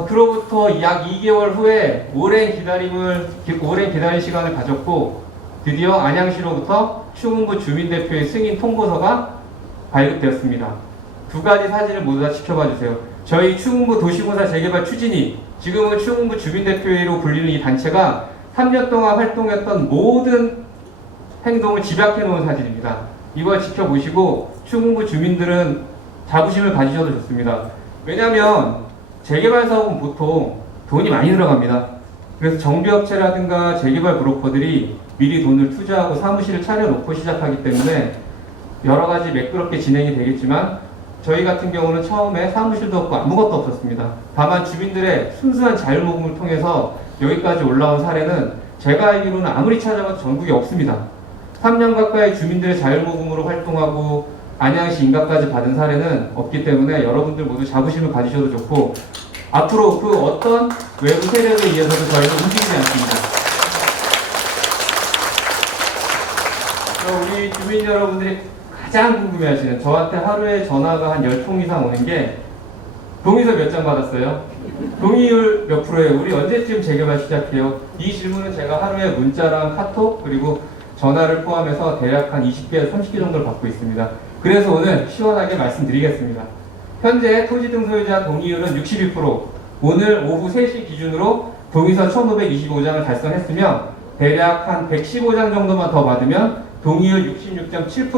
그로부터 약 2개월 후에 오랜 기다린 시간을 가졌고 드디어 안양시로부터 충북부 주민대표의 승인 통보서가 발급되었습니다. 두 가지 사진을 모두 다 지켜봐 주세요. 저희 충북부 도시공사 재개발 추진위, 지금은 충북부 주민대표회로 불리는 이 단체가 3년 동안 활동했던 모든 행동을 집약해 놓은 사진입니다. 이걸 지켜보시고 충북부 주민들은 자부심을 가지셔도 좋습니다. 왜냐하면 재개발 사업은 보통 돈이 많이 들어갑니다. 그래서 정비업체라든가 재개발 브로커들이 미리 돈을 투자하고 사무실을 차려놓고 시작하기 때문에 여러 가지 매끄럽게 진행이 되겠지만 저희 같은 경우는 처음에 사무실도 없고 아무것도 없었습니다. 다만 주민들의 순수한 자율모금을 통해서 여기까지 올라온 사례는 제가 알기로는 아무리 찾아봐도 전국에 없습니다. 3년 가까이 주민들의 자율모금으로 활동하고 안양시 인가까지 받은 사례는 없기 때문에 여러분들 모두 자부심을 가지셔도 좋고 앞으로 그 어떤 외부 세력에 의해서도 저희는 움직이지 않습니다. 우리 주민 여러분들이 가장 궁금해하시는, 저한테 하루에 전화가 한 10통 이상 오는 게 동의서 몇 장 받았어요? 동의율 몇 프로예요? 우리 언제쯤 재개발 시작해요? 이 질문은 제가 하루에 문자랑 카톡 그리고 전화를 포함해서 대략 한 20개에서 30개 정도를 받고 있습니다. 그래서 오늘 시원하게 말씀드리겠습니다. 현재 토지 등 소유자 동의율은 61%, 오늘 오후 3시 기준으로 동의서 1525장을 달성했으며 대략 한 115장 정도만 더 받으면 동의율 66.7%,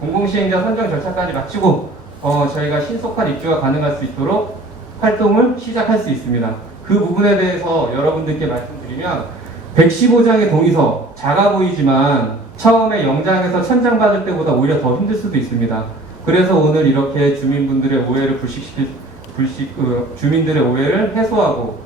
공공시행자 선정 절차까지 마치고 저희가 신속한 입주가 가능할 수 있도록 활동을 시작할 수 있습니다. 그 부분에 대해서 여러분들께 말씀드리면 115장의 동의서 작아 보이지만 처음에 영장에서 천장 받을 때보다 오히려 더 힘들 수도 있습니다. 그래서 오늘 이렇게 주민분들의 오해를 주민들의 오해를 해소하고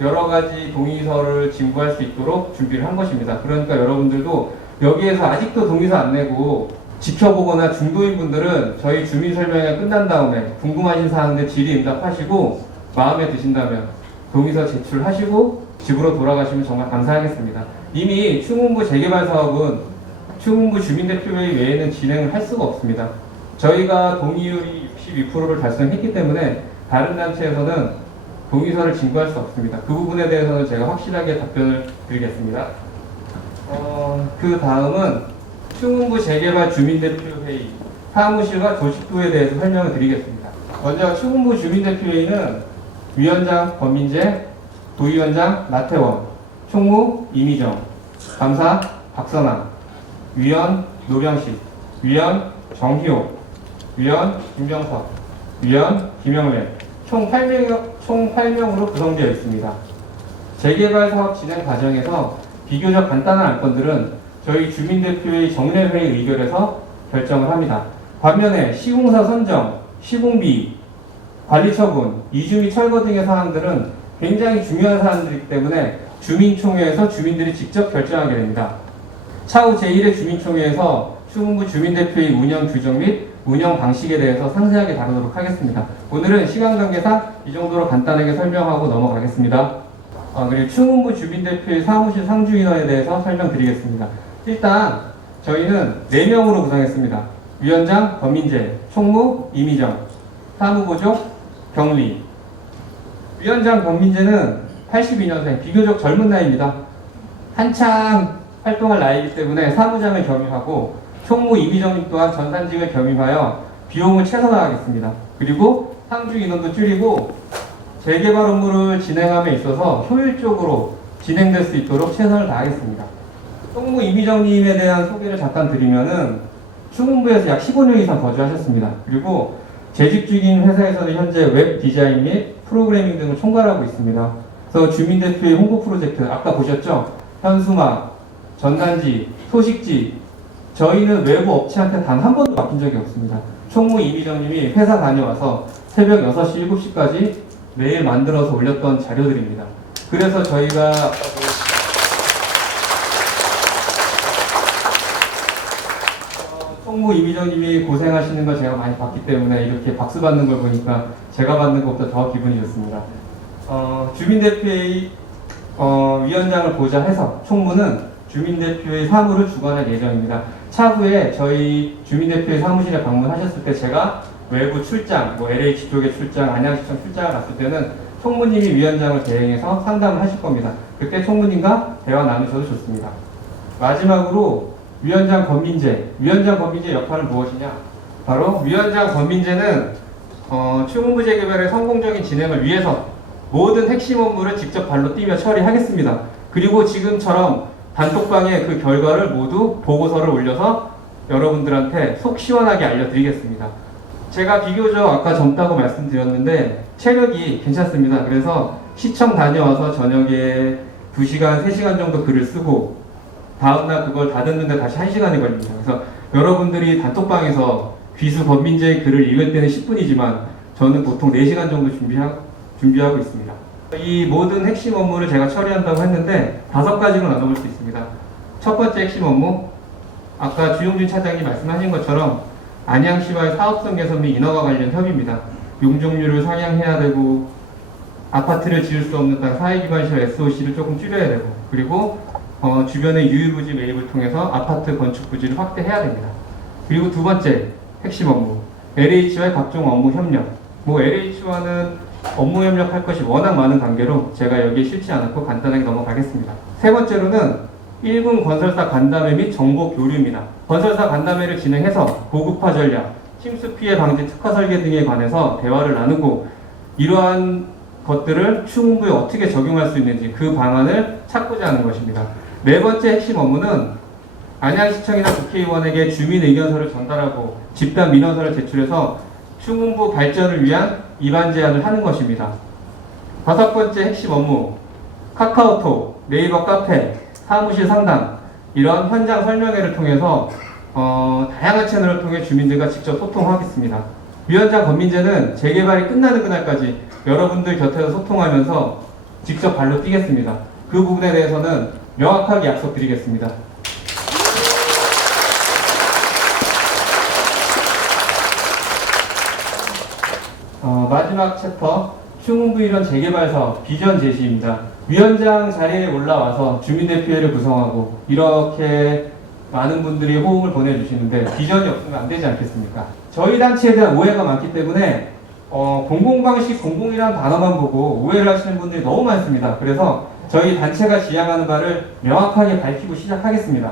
여러 가지 동의서를 진부할 수 있도록 준비를 한 것입니다. 그러니까 여러분들도 여기에서 아직도 동의서 안 내고 지켜보거나 중도인 분들은 저희 주민 설명회 끝난 다음에 궁금하신 사항들 질의 응답하시고 마음에 드신다면 동의서 제출하시고 집으로 돌아가시면 정말 감사하겠습니다. 이미 충운부 재개발 사업은 충운부 주민대표회의 외에는 진행을 할 수가 없습니다. 저희가 동의율이 62%를 달성했기 때문에 다른 단체에서는 동의서를 진부할 수 없습니다. 그 부분에 대해서는 제가 확실하게 답변을 드리겠습니다. 그 다음은 충운부 재개발 주민대표회의 사무실과 조직부에 대해서 설명을 드리겠습니다. 먼저 충운부 주민대표회의는 위원장 권민재, 부위원장 나태원, 총무 이미정, 감사 박선아, 위원 노병식, 위원 정희호, 위원 김병석, 위원 김영래, 총 8명으로 구성되어 있습니다. 재개발 사업 진행 과정에서 비교적 간단한 안건들은 저희 주민대표의 정례회의 의결에서 결정을 합니다. 반면에 시공사 선정, 시공비, 관리처분, 이주 및 철거 등의 사항들은 굉장히 중요한 사항들이기 때문에 주민총회에서 주민들이 직접 결정하게 됩니다. 차후 제1회 주민총회에서 충운부 주민대표의 운영 규정 및 운영 방식에 대해서 상세하게 다루도록 하겠습니다. 오늘은 시간 관계상 이 정도로 간단하게 설명하고 넘어가겠습니다. 그리고 충운부 주민대표의 사무실 상주인원에 대해서 설명드리겠습니다. 일단 저희는 4명으로 구성했습니다. 위원장 권민재, 총무 이미정, 사무보조 경리. 위원장 권민재는 82년생, 비교적 젊은 나이입니다. 한창 활동할 나이이기 때문에 사무장을 겸임하고 총무 이미정 또한 전산직을 겸임하여 비용을 최소화하겠습니다. 그리고 상주 인원도 줄이고 재개발 업무를 진행함에 있어서 효율적으로 진행될 수 있도록 최선을 다하겠습니다. 총무 이미정님에 대한 소개를 잠깐 드리면은 충운부에서 약 15년 이상 거주하셨습니다. 그리고 재직 중인 회사에서는 현재 웹 디자인 및 프로그래밍 등을 총괄하고 있습니다. 그래서 주민대표의 홍보 프로젝트 아까 보셨죠? 현수막, 전단지, 소식지 저희는 외부 업체한테 단 한 번도 맡긴 적이 없습니다. 총무 이미정님이 회사 다녀와서 새벽 6시, 7시까지 매일 만들어서 올렸던 자료들입니다. 그래서 저희가 총무 이미정님이 고생하시는 걸 제가 많이 봤기 때문에 이렇게 박수 받는 걸 보니까 제가 받는 것보다 더 기분이 좋습니다. 주민대표의 위원장을 보자 해서 총무는 주민대표의 사무를 주관할 예정입니다. 차후에 저희 주민대표의 사무실에 방문하셨을 때 제가 외부 출장, LH 쪽에 출장, 안양시청 출장을 갔을 때는 총무님이 위원장을 대행해서 상담을 하실 겁니다. 그때 총무님과 대화 나누셔도 좋습니다. 마지막으로 위원장 권민재. 위원장 권민재 역할은 무엇이냐? 바로 위원장 권민재는 충운부 재개발의 성공적인 진행을 위해서 모든 핵심 업무를 직접 발로 뛰며 처리하겠습니다. 그리고 지금처럼 단톡방에 그 결과를 모두 보고서를 올려서 여러분들한테 속 시원하게 알려드리겠습니다. 제가 비교적 아까 젊다고 말씀드렸는데 체력이 괜찮습니다. 그래서 시청 다녀와서 저녁에 2시간, 3시간 정도 글을 쓰고 다음날 그걸 다 듣는데 다시 1시간이 걸립니다. 그래서 여러분들이 단톡방에서 귀수 권민재의 글을 읽을 때는 10분이지만 저는 보통 4시간 정도 준비하고 있습니다. 이 모든 핵심 업무를 제가 처리한다고 했는데 5가지로 나눠볼 수 있습니다. 첫 번째 핵심 업무, 아까 주용준 차장님 말씀하신 것처럼 안양시와의 사업성 개선 및 인허가 관련 협의입니다. 용적률을 상향해야 되고 아파트를 지을 수 없는 땅 사회기반시설 SOC를 조금 줄여야 되고 그리고 주변의 유휴부지 매입을 통해서 아파트 건축 부지를 확대해야 됩니다. 그리고 두 번째 핵심 업무, LH와의 각종 업무 협력. LH와는 업무 협력할 것이 워낙 많은 관계로 제가 여기에 싫지 않았고 간단하게 넘어가겠습니다. 세 번째로는 1군 건설사 간담회 및 정보 교류입니다. 건설사 간담회를 진행해서 고급화 전략, 침수 피해 방지 특화 설계 등에 관해서 대화를 나누고 이러한 것들을 충운부에 어떻게 적용할 수 있는지 그 방안을 찾고자 하는 것입니다. 네 번째 핵심 업무는 안양시청이나 국회의원에게 주민 의견서를 전달하고 집단 민원서를 제출해서 충운부 발전을 위한 입안 제안을 하는 것입니다. 5번째 핵심 업무, 카카오톡, 네이버 카페, 사무실 상담, 이런 현장 설명회를 통해서 다양한 채널을 통해 주민들과 직접 소통하겠습니다. 위원장 건민제는 재개발이 끝나는 그날까지 여러분들 곁에서 소통하면서 직접 발로 뛰겠습니다. 그 부분에 대해서는 명확하게 약속드리겠습니다. 마지막 챕터, 충운부 일원 재개발 사업 비전 제시입니다. 위원장 자리에 올라와서 주민대표회를 구성하고 이렇게 많은 분들이 호응을 보내주시는데 비전이 없으면 안 되지 않겠습니까? 저희 단체에 대한 오해가 많기 때문에 공공방식, 공공이라는 단어만 보고 오해를 하시는 분들이 너무 많습니다. 그래서 저희 단체가 지향하는 바를 명확하게 밝히고 시작하겠습니다.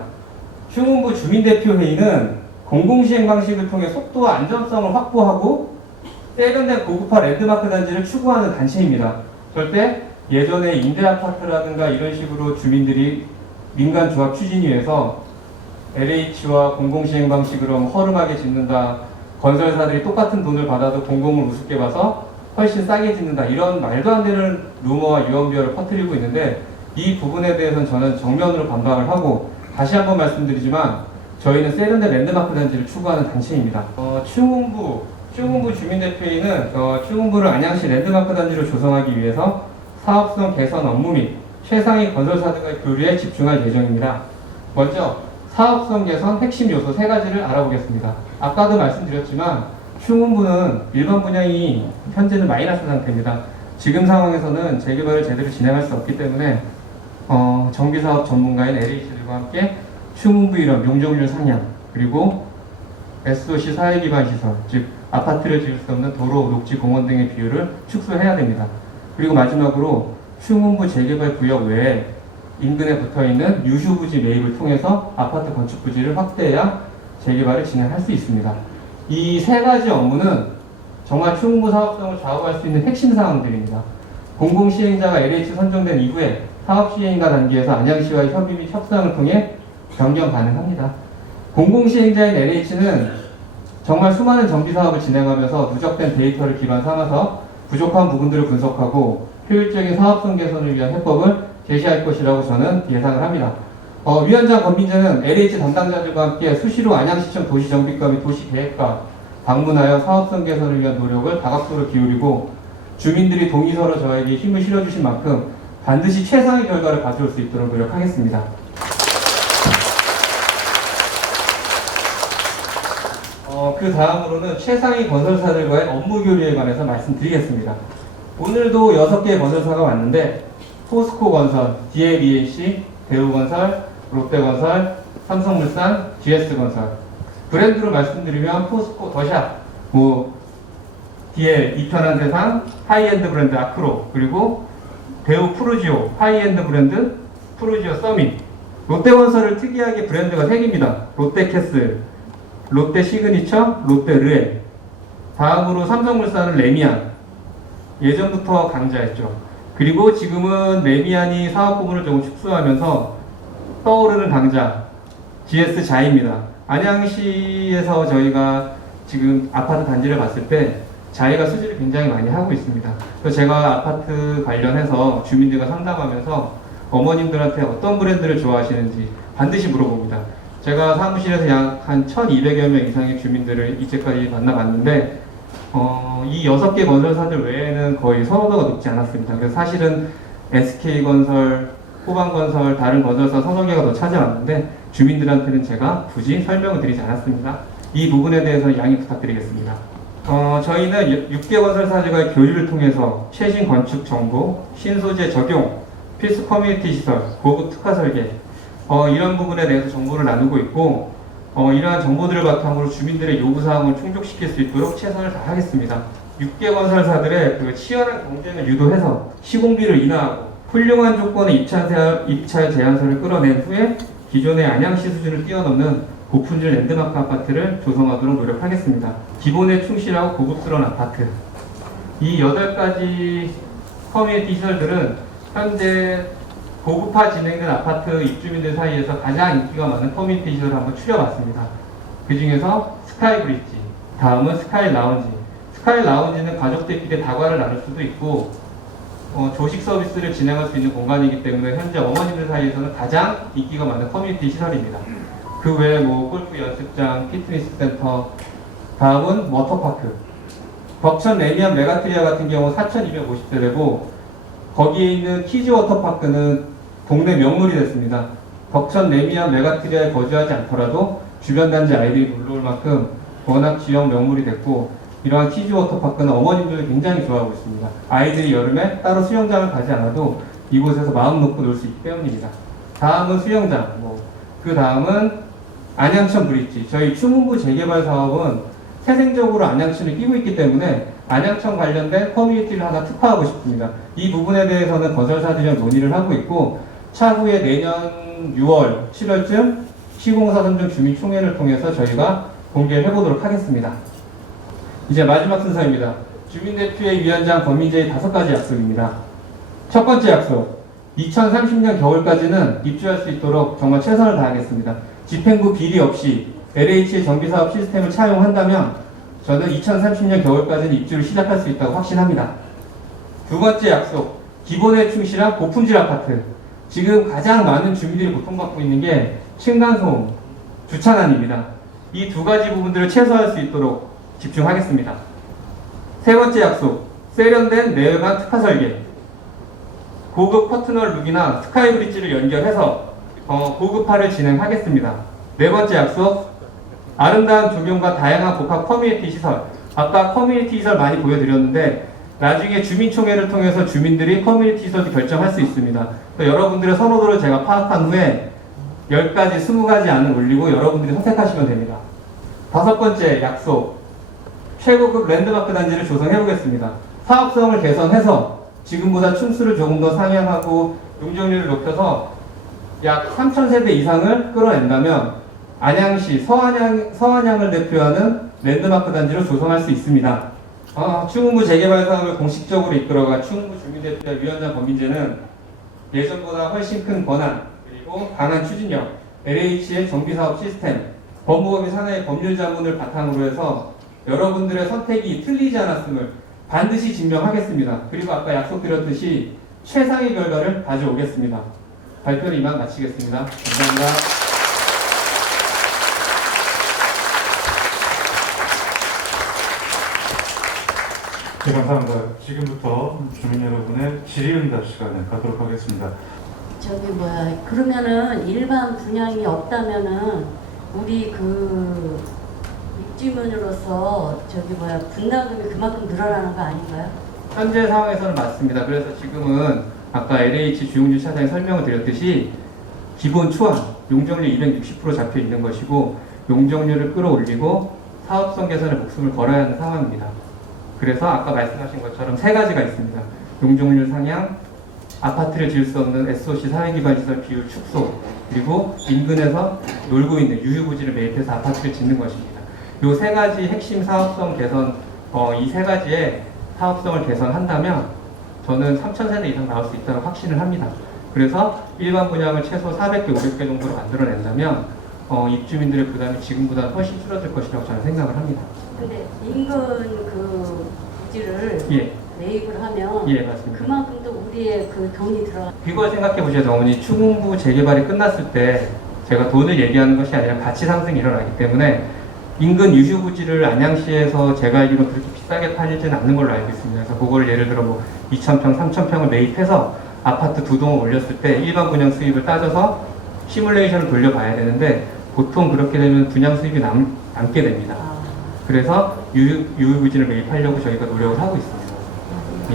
충운부 주민대표회의는 공공시행 방식을 통해 속도와 안전성을 확보하고 세련된 고급화 랜드마크 단지를 추구하는 단체입니다. 절대 예전에 임대아파트라든가 이런 식으로 주민들이 민간조합 추진위에서 LH와 공공시행 방식으로 허름하게 짓는다, 건설사들이 똑같은 돈을 받아도 공공을 우습게 봐서 훨씬 싸게 짓는다, 이런 말도 안 되는 루머와 유언비어를 퍼뜨리고 있는데 이 부분에 대해서는 저는 정면으로 반박을 하고 다시 한번 말씀드리지만 저희는 세련된 랜드마크 단지를 추구하는 단체입니다. 충운부 주민대표회의는 충운부를 안양시 랜드마크 단지로 조성하기 위해서 사업성 개선 업무 및 최상위 건설사들과의 교류에 집중할 예정입니다. 먼저 사업성 개선 핵심 요소 3가지를 알아보겠습니다. 아까도 말씀드렸지만 충운부는 일반 분양이 현재는 마이너스 상태입니다. 지금 상황에서는 재개발을 제대로 진행할 수 없기 때문에 정비사업 전문가인 LH들과 함께 충운부 일원 용적률 상향, 그리고 SOC 사회기반시설, 즉 아파트를 지을 수 없는 도로, 녹지, 공원 등의 비율을 축소해야 됩니다. 그리고 마지막으로 충운부 재개발 구역 외에 인근에 붙어있는 유휴부지 매입을 통해서 아파트 건축 부지를 확대해야 재개발을 진행할 수 있습니다. 이 3가지 업무는 정말 충운부 사업성을 좌우할 수 있는 핵심 사항들입니다. 공공시행자가 LH 선정된 이후에 사업시행가 단계에서 안양시와의 협의 및 협상을 통해 변경 가능합니다. 공공시행자인 LH는 정말 수많은 정비사업을 진행하면서 누적된 데이터를 기반 삼아서 부족한 부분들을 분석하고 효율적인 사업성 개선을 위한 해법을 제시할 것이라고 저는 예상을 합니다. 위원장 건민제는 LH 담당자들과 함께 수시로 안양시청 도시정비과 및 도시계획과 방문하여 사업성 개선을 위한 노력을 다각도로 기울이고 주민들이 동의서로 저에게 힘을 실어주신 만큼 반드시 최상의 결과를 가져올 수 있도록 노력하겠습니다. 그 다음으로는 최상위 건설사들과의 업무 교류에 관해서 말씀드리겠습니다. 오늘도 6개의 건설사가 왔는데 포스코건설, DLENC, 대우건설, 롯데건설, 삼성물산, GS건설. 브랜드로 말씀드리면 포스코 더샵, DL 이편한 세상, 하이엔드 브랜드 아크로, 그리고 대우 프루지오, 하이엔드 브랜드 프루지오 서밋. 롯데건설을 특이하게 브랜드가 3개입니다. 롯데캐슬, 롯데 시그니처, 롯데 르에. 다음으로 삼성물산은 레미안. 예전부터 강자였죠. 그리고 지금은 레미안이 사업 부문을 조금 축소하면서 떠오르는 강자 GS 자이입니다. 안양시에서 저희가 지금 아파트 단지를 봤을 때 자이가 수주를 굉장히 많이 하고 있습니다. 그래서 제가 아파트 관련해서 주민들과 상담하면서 어머님들한테 어떤 브랜드를 좋아하시는지 반드시 물어봅니다. 제가 사무실에서 약 한 1200여 명 이상의 주민들을 이제까지 만나봤는데 이 6개 건설사들 외에는 거의 선호도가 높지 않았습니다. 그래서 사실은 SK건설, 호방건설, 다른 건설사 서너 개가 더 찾아왔는데 주민들한테는 제가 굳이 설명을 드리지 않았습니다. 이 부분에 대해서 양해 부탁드리겠습니다. 저희는 6개 건설사들과의 교류를 통해서 최신 건축 정보, 신소재 적용, 필수 커뮤니티 시설, 고급 특화 설계, 이런 부분에 대해서 정보를 나누고 있고 이러한 정보들을 바탕으로 주민들의 요구사항을 충족시킬 수 있도록 최선을 다하겠습니다. 6개 건설사들의 그 치열한 경쟁을 유도해서 시공비를 인하하고 훌륭한 조건의 입찰 제한서를 끌어낸 후에 기존의 안양시 수준을 뛰어넘는 고품질 랜드마크 아파트를 조성하도록 노력하겠습니다. 기본에 충실하고 고급스러운 아파트. 이 8가지 커뮤니티 시설들은 현재 고급화 진행된 아파트 입주민들 사이에서 가장 인기가 많은 커뮤니티 시설을 한번 추려봤습니다. 그 중에서 스카이 브릿지, 다음은 스카이 라운지, 스카이 라운지는 가족들끼리 다과를 나눌 수도 있고 조식 서비스를 진행할 수 있는 공간이기 때문에 현재 어머님들 사이에서는 가장 인기가 많은 커뮤니티 시설입니다. 그 외에 뭐 골프 연습장, 피트니스 센터, 다음은 워터파크. 덕천 레미안 메가트리아 같은 경우 4,250세대고 거기에 있는 키즈 워터파크는 동네 명물이 됐습니다. 덕천 레미안 메가트리아에 거주하지 않더라도 주변 단지 아이들이 놀러올 만큼 워낙 지역 명물이 됐고 이러한 키즈 워터파크는 어머님들이 굉장히 좋아하고 있습니다. 아이들이 여름에 따로 수영장을 가지 않아도 이곳에서 마음 놓고 놀 수 있기 때문입니다. 다음은 수영장, 그 다음은 안양천 브릿지. 저희 추문부 재개발 사업은 태생적으로 안양천을 끼고 있기 때문에 안양천 관련된 커뮤니티를 하나 특화하고 싶습니다. 이 부분에 대해서는 건설사들이랑 논의를 하고 있고 차후에 내년 6월, 7월쯤 시공사 선정 주민총회를 통해서 저희가 공개를 해보도록 하겠습니다. 이제 마지막 순서입니다. 주민대표의 위원장 권민재의 5가지 약속입니다. 첫 번째 약속, 2030년 겨울까지는 입주할 수 있도록 정말 최선을 다하겠습니다. 집행부 비리 없이 LH의 정비사업 시스템을 차용한다면 저는 2030년 겨울까지는 입주를 시작할 수 있다고 확신합니다. 두 번째 약속, 기본에 충실한 고품질 아파트. 지금 가장 많은 주민들이 고통받고 있는 게 층간소음, 주차난입니다. 이 두 가지 부분들을 최소화할 수 있도록 집중하겠습니다. 세 번째 약속, 세련된 내외관 특화 설계. 고급 커튼월 룩이나 스카이 브릿지를 연결해서 고급화를 진행하겠습니다. 네 번째 약속, 아름다운 조경과 다양한 복합 커뮤니티 시설. 아까 커뮤니티 시설 많이 보여드렸는데 나중에 주민총회를 통해서 주민들이 커뮤니티 시설도 결정할 수 있습니다. 여러분들의 선호도를 제가 파악한 후에 10가지, 20가지 안을 올리고 여러분들이 선택하시면 됩니다. 다섯 번째 약속, 최고급 랜드마크 단지를 조성해보겠습니다. 사업성을 개선해서 지금보다 층수를 조금 더 상향하고 용적률을 높여서 약 3,000세대 이상을 끌어낸다면 안양시 서안양을 대표하는 랜드마크 단지로 조성할 수 있습니다. 추문부 재개발 사업을 공식적으로 이끌어가 추문부 주민대표 위원장 권민재는 예전보다 훨씬 큰 권한 그리고 강한 추진력, LH의 정비사업 시스템, 법무법인 산하의 법률 자문을 바탕으로 해서 여러분들의 선택이 틀리지 않았음을 반드시 증명하겠습니다. 그리고 아까 약속드렸듯이 최상의 결과를 가져오겠습니다. 발표를 이만 마치겠습니다. 감사합니다. 네, 감사합니다. 지금부터 주민 여러분의 질의응답 시간을 갖도록 하겠습니다. 그러면은 일반 분양이 없다면은 우리 입주민으로서 분담금이 그만큼 늘어나는 거 아닌가요? 현재 상황에서는 맞습니다. 그래서 지금은 아까 LH 주용주 차장이 설명을 드렸듯이 기본 초안, 용적률 260% 잡혀 있는 것이고 용적률을 끌어올리고 사업성 개선에 목숨을 걸어야 하는 상황입니다. 그래서 아까 말씀하신 것처럼 세 가지가 있습니다. 용적률 상향, 아파트를 지을 수 없는 SOC 사회기반시설 비율 축소, 그리고 인근에서 놀고 있는 유휴부지를 매입해서 아파트를 짓는 것입니다. 이 세 가지 핵심 사업성 개선, 이 세 가지의 사업성을 개선한다면 저는 3,000세대 이상 나올 수 있다고 확신을 합니다. 그래서 일반 분양을 최소 400개, 500개 정도로 만들어낸다면 입주민들의 부담이 지금보다 훨씬 줄어들 것이라고 저는 생각을 합니다. 근데 인근 부지를 매입을 하면 맞습니다. 그만큼 또 우리의 돈이 들어가. 이걸 생각해 보셔야죠. 어머니 추문부 재개발이 끝났을 때 제가 돈을 얘기하는 것이 아니라 가치 상승이 일어나기 때문에 인근 유휴부지를 안양시에서 제가 알기로 그렇게 비싸게 팔리지는 않는 걸로 알고 있습니다. 그래서 그걸 예를 들어 2,000평, 3,000평을 매입해서 아파트 2동을 올렸을 때 일반 분양 수입을 따져서 시뮬레이션을 돌려봐야 되는데 보통 그렇게 되면 분양 수입이 남게 됩니다. 그래서 유휴부지를 매입하려고 저희가 노력을 하고 있습니다.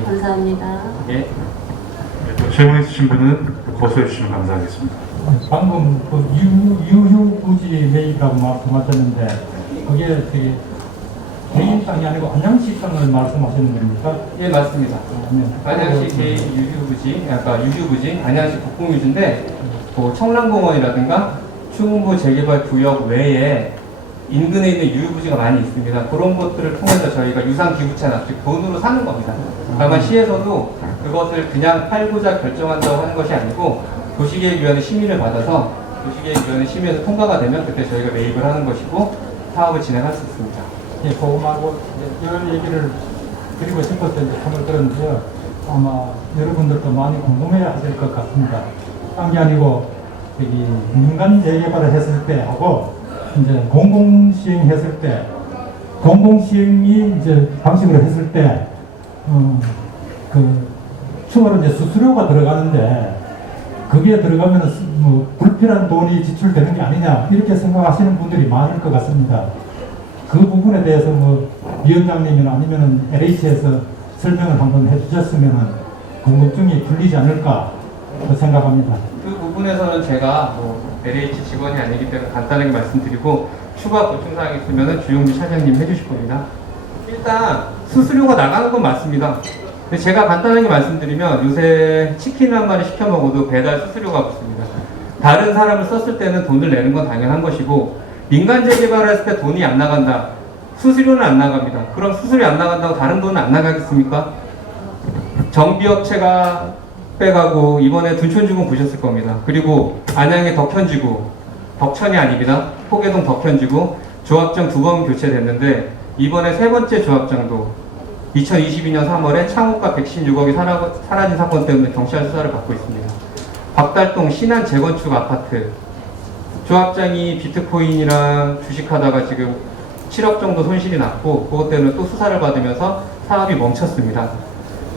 감사합니다. 예. 또 질문 있으신 분은 거소해 주시면 감사하겠습니다. 방금 유휴부지 매입이라고 말씀하셨는데 그게 되게 개인 땅이 아니고 안양시 땅을 말씀하시는 겁니까? 예, 맞습니다. 네. 안양시 개인 유휴부지, 유휴부지, 안양시 국공유지인데 청량공원이라든가 추문부 재개발 구역 외에 인근에 있는 유휴부지가 많이 있습니다. 그런 것들을 통해서 저희가 유상기부채나 즉 돈으로 사는 겁니다. 다만 시에서도 그것을 그냥 팔고자 결정한다고 하는 것이 아니고 도시계획위원회 심의를 받아서 도시계획위원회 심의에서 통과가 되면 그때 저희가 매입을 하는 것이고 사업을 진행할 수 있습니다. 예, 그거 말고 이제 이런 얘기를 드리고 싶어서 이제 참을 들었는데요. 아마 여러분들도 많이 궁금해 하실 것 같습니다. 딴 게 아니고 여기 민간 재개발을 했을 때 하고 이제 공공시행했을 때 공공시행이 이제 방식으로 했을 때 추가로 이제 수수료가 들어가는데 그게 들어가면 뭐 불필요한 돈이 지출되는 게 아니냐 이렇게 생각하시는 분들이 많을 것 같습니다. 그 부분에 대해서 뭐 위원장님이나 아니면은 LH에서 설명을 한번 해주셨으면 궁금증이 풀리지 않을까 생각합니다. 그 부분에서는 제가 뭐 LH 직원이 아니기 때문에 간단하게 말씀드리고 추가 보충사항이 있으면 주용미 차장님 해주실 겁니다. 일단 수수료가 나가는 건 맞습니다. 근데 제가 간단하게 말씀드리면 요새 치킨 한 마리 시켜 먹어도 배달 수수료가 붙습니다. 다른 사람을 썼을 때는 돈을 내는 건 당연한 것이고 민간 재개발을 했을 때 돈이 안 나간다. 수수료는 안 나갑니다. 그럼 수수료 안 나간다고 다른 돈은 안 나가겠습니까? 정비업체가 빼가고 이번에 둔촌주공 보셨을 겁니다. 그리고 안양의 덕현지구, 덕천이 아닙니다. 포계동 덕현지구 조합장 2번 교체됐는데 이번에 3번째 조합장도 2022년 3월에 창호가 116억이 사라진 사건 때문에 경찰 수사를 받고 있습니다. 박달동 신안 재건축 아파트 조합장이 비트코인이랑 주식하다가 지금 7억 정도 손실이 났고 그것 때문에 또 수사를 받으면서 사업이 멈췄습니다.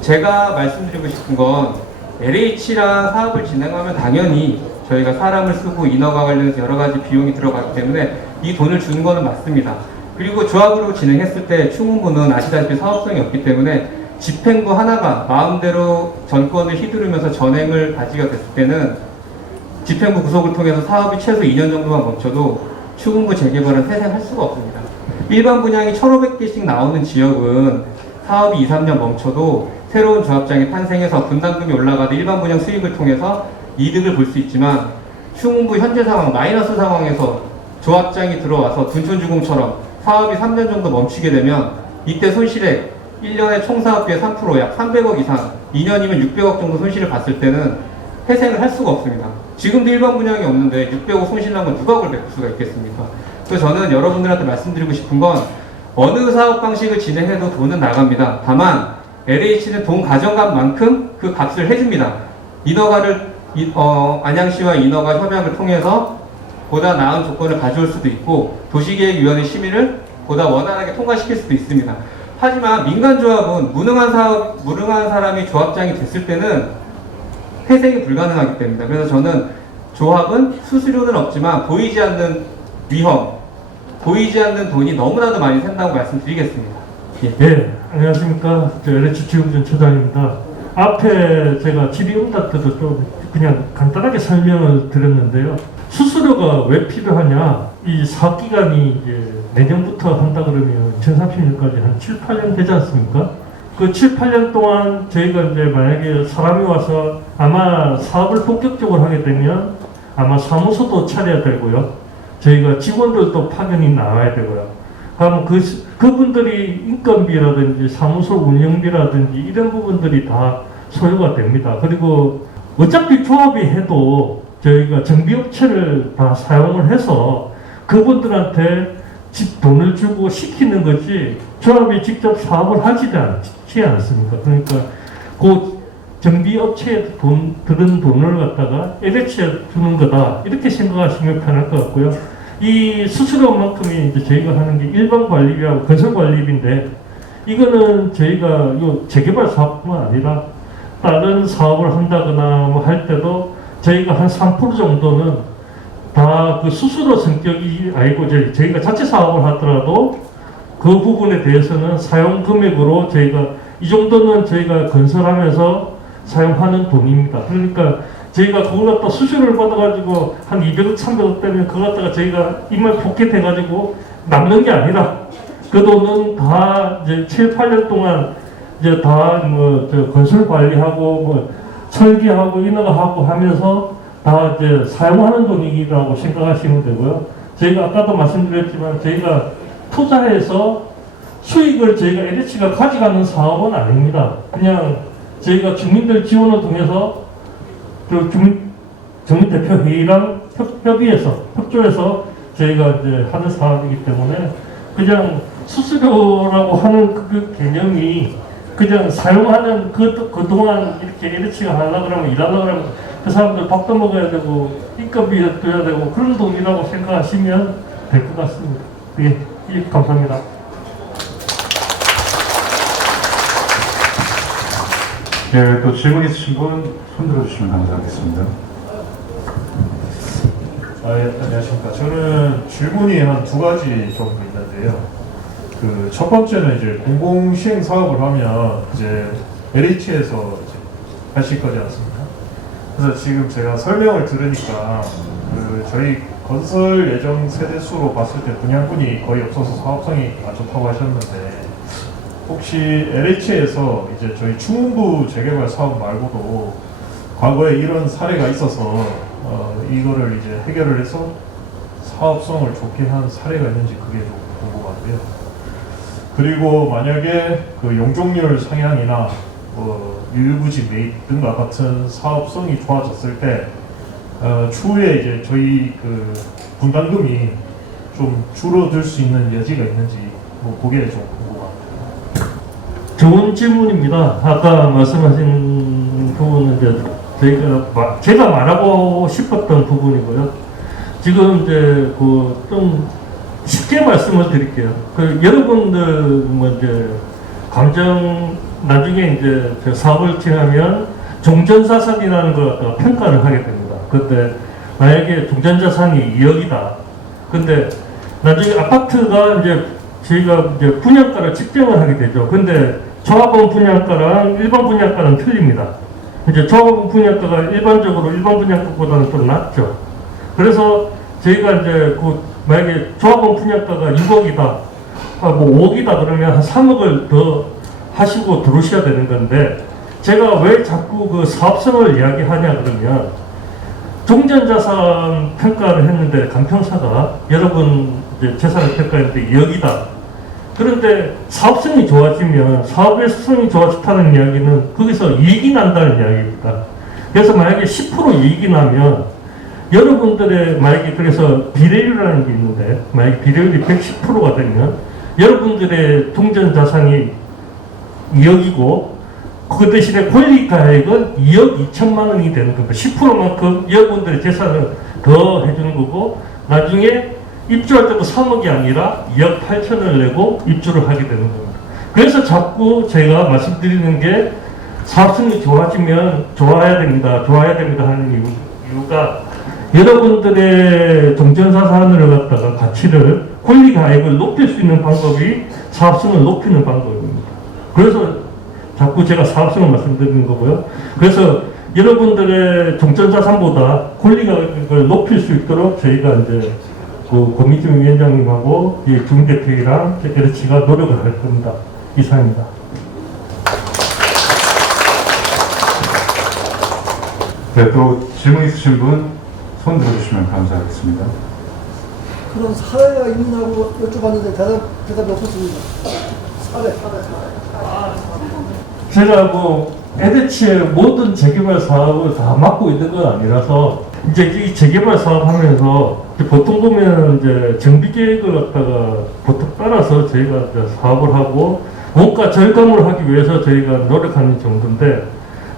제가 말씀드리고 싶은 건 LH랑 사업을 진행하면 당연히 저희가 사람을 쓰고 인허가 관련해서 여러 가지 비용이 들어가기 때문에 이 돈을 주는 거는 맞습니다. 그리고 조합으로 진행했을 때 충원부는 아시다시피 사업성이 없기 때문에 집행부 하나가 마음대로 전권을 휘두르면서 전행을 가지게 됐을 때는 집행부 구속을 통해서 사업이 최소 2년 정도만 멈춰도 추궁부 재개발은 태생할 수가 없습니다. 일반 분양이 1,500개씩 나오는 지역은 사업이 2, 3년 멈춰도 새로운 조합장이 탄생해서 분담금이 올라가도 일반 분양 수익을 통해서 이득을 볼 수 있지만 추궁부 현재 상황, 마이너스 상황에서 조합장이 들어와서 둔촌주공처럼 사업이 3년 정도 멈추게 되면 이때 손실액 1년에 총사업비의 3% 약 300억 이상 2년이면 600억 정도 손실을 봤을 때는 회생을 할 수가 없습니다. 지금도 일반 분양이 없는데 600억 손실 나면 누가 그걸 메꿀 수가 있겠습니까? 그래서 저는 여러분들한테 말씀드리고 싶은 건 어느 사업 방식을 진행해도 돈은 나갑니다. 다만 LH는 돈 가져간 만큼 그 값을 해줍니다. 인허가를 안양시와 인허가 협약을 통해서 보다 나은 조건을 가져올 수도 있고 도시계획위원회 심의를 보다 원활하게 통과시킬 수도 있습니다. 하지만 민간조합은 무능한 사람이 조합장이 됐을 때는 회생이 불가능하기 때문입니다. 그래서 저는 조합은 수수료는 없지만 보이지 않는 위험, 보이지 않는 돈이 너무나도 많이 샌다고 말씀드리겠습니다. 예, 안녕하십니까. LH 지금전 처장입니다. 앞에 제가 질의응답 때도 좀 그냥 간단하게 설명을 드렸는데요. 수수료가 왜 필요하냐? 이 사업기간이 이제 내년부터 한다 그러면 2030년까지 한 7, 8년 되지 않습니까? 그 7, 8년 동안 저희가 이제 만약에 사람이 와서 아마 사업을 본격적으로 하게 되면 아마 사무소도 차려야 되고요. 저희가 직원들도 파견이 나와야 되고요. 그러면 그분들이 인건비라든지 사무소 운영비라든지 이런 부분들이 다 소요가 됩니다. 그리고 어차피 조합이 해도 저희가 정비업체를 다 사용을 해서 그분들한테 돈을 주고 시키는 거지 조합이 직접 사업을 하지 않습니까? 그러니까 그 정비업체에 들은 돈을 갖다가 LH에 주는 거다 이렇게 생각하시면 편할 것 같고요. 이 수수료만큼이 이제 저희가 하는 게 일반 관리비하고 건설 관리비인데 이거는 저희가 요 재개발 사업뿐만 아니라 다른 사업을 한다거나 뭐 할 때도 저희가 한 3% 정도는 다 그 수수료 성격이 아니고 저희가 자체 사업을 하더라도 그 부분에 대해서는 사용 금액으로 저희가 이 정도는 저희가 건설하면서 사용하는 돈입니다. 그러니까 저희가 그걸 갖다 수수료를 받아가지고 한 200억, 300억 되면 그걸 갖다가 저희가 입만 포켓해가지고 남는 게 아니라 그 돈은 다 이제 7, 8년 동안 이제 다 뭐 건설 관리하고 뭐 설계하고 인허가하고 하면서 다 이제 사용하는 돈이라고 생각하시면 되고요. 저희가 아까도 말씀드렸지만 저희가 투자해서 수익을 저희가 LH가 가져가는 사업은 아닙니다. 그냥 저희가 주민들 지원을 통해서 주민대표 회의랑 협조해서 저희가 이제 하는 사업이기 때문에 그냥 수수료라고 하는 그 개념이 그냥 사용하는 그동안 이렇게 LH가 하려고 그러면 일하려고 그러면 그 사람들 밥도 먹어야 되고 인건비 줘야 되고 그런 돈이라고 생각하시면 될 것 같습니다. 예, 감사합니다. 예, 또 질문 있으신 분 손 들어주시면 감사하겠습니다. 예, 안녕하십니까. 저는 질문이 한 두 가지 정도 있는데요. 첫 번째는 이제 공공시행 사업을 하면 이제 LH에서 이제 하실 거지 않습니까? 그래서 지금 제가 설명을 들으니까 저희 건설 예정 세대수로 봤을 때 분양분이 거의 없어서 사업성이 안 좋다고 하셨는데 혹시 LH에서 이제 저희 충북부 재개발 사업 말고도 과거에 이런 사례가 있어서 이거를 이제 해결을 해서 사업성을 좋게 한 사례가 있는지 그게 좀 궁금한데요. 그리고 만약에 그 용적률 상향이나 유유부지 매입 등과 같은 사업성이 좋아졌을 때 추후에 이제 저희 그 분담금이 좀 줄어들 수 있는 여지가 있는지 그게 좀 궁금합니다. 좋은 질문입니다. 아까 말씀하신 부분은 이제 제가 말하고 싶었던 부분이고요. 지금 이제 좀 쉽게 말씀을 드릴게요. 여러분들 이제 감정 나중에 이제 사업을 진행하면 종전자산이라는 걸 갖다가 평가를 하게 됩니다. 근데 만약에 종전자산이 2억이다. 근데 나중에 아파트가 이제 저희가 이제 분양가를 측정을 하게 되죠. 근데 조합원 분양가랑 일반 분양가는 틀립니다. 이제 조합원 분양가가 일반적으로 일반 분양가보다는 좀 낮죠. 그래서 저희가 이제 만약에 조합원 분양가가 6억이다, 5억이다 그러면 한 3억을 더 하시고 들어오셔야 되는 건데 제가 왜 자꾸 그 사업성을 이야기하냐 그러면 종전자산 평가를 했는데 감평사가 여러분 이제 재산을 평가했는데 2억이다. 그런데 사업성이 좋아지면 사업의 수성이 좋아졌다는 이야기는 거기서 이익이 난다는 이야기입니다. 그래서 만약에 10% 이익이 나면 여러분들의 만약에 그래서 비례율이라는 게 있는데 만약에 비례율이 110%가 되면 여러분들의 종전자산이 2억이고 그 대신에 권리가액은 2억 2천만 원이 되는 겁니다. 10%만큼 여러분들의 재산을 더 해주는 거고 나중에 입주할 때도 3억이 아니라 2억 8천을 내고 입주를 하게 되는 겁니다. 그래서 자꾸 제가 말씀드리는 게 사업성이 좋아지면 좋아야 됩니다 하는 이유가 여러분들의 종전자산을 갖다가 가치를 권리가액을 높일 수 있는 방법이 사업성을 높이는 방법입니다. 그래서 자꾸 제가 사업성을 말씀드리는 거고요. 그래서 여러분들의 종전자산보다 권리가액을 높일 수 있도록 저희가 이제 고민중 위원장님하고 중대표이랑 LH가 노력을 할 겁니다. 이상입니다. 네, 또 질문 있으신 분 손 들어주시면 감사하겠습니다. 그런 사례가 있느냐고 여쭤봤는데 대답이 없었습니다. 사례. 제가 LH의 모든 재개발 사업을 다 맡고 있는 건 아니라서 이제 이 재개발 사업 하면서 보통 보면 이제 정비 계획을 갖다가 보통 따라서 저희가 이제 사업을 하고 원가 절감을 하기 위해서 저희가 노력하는 정도인데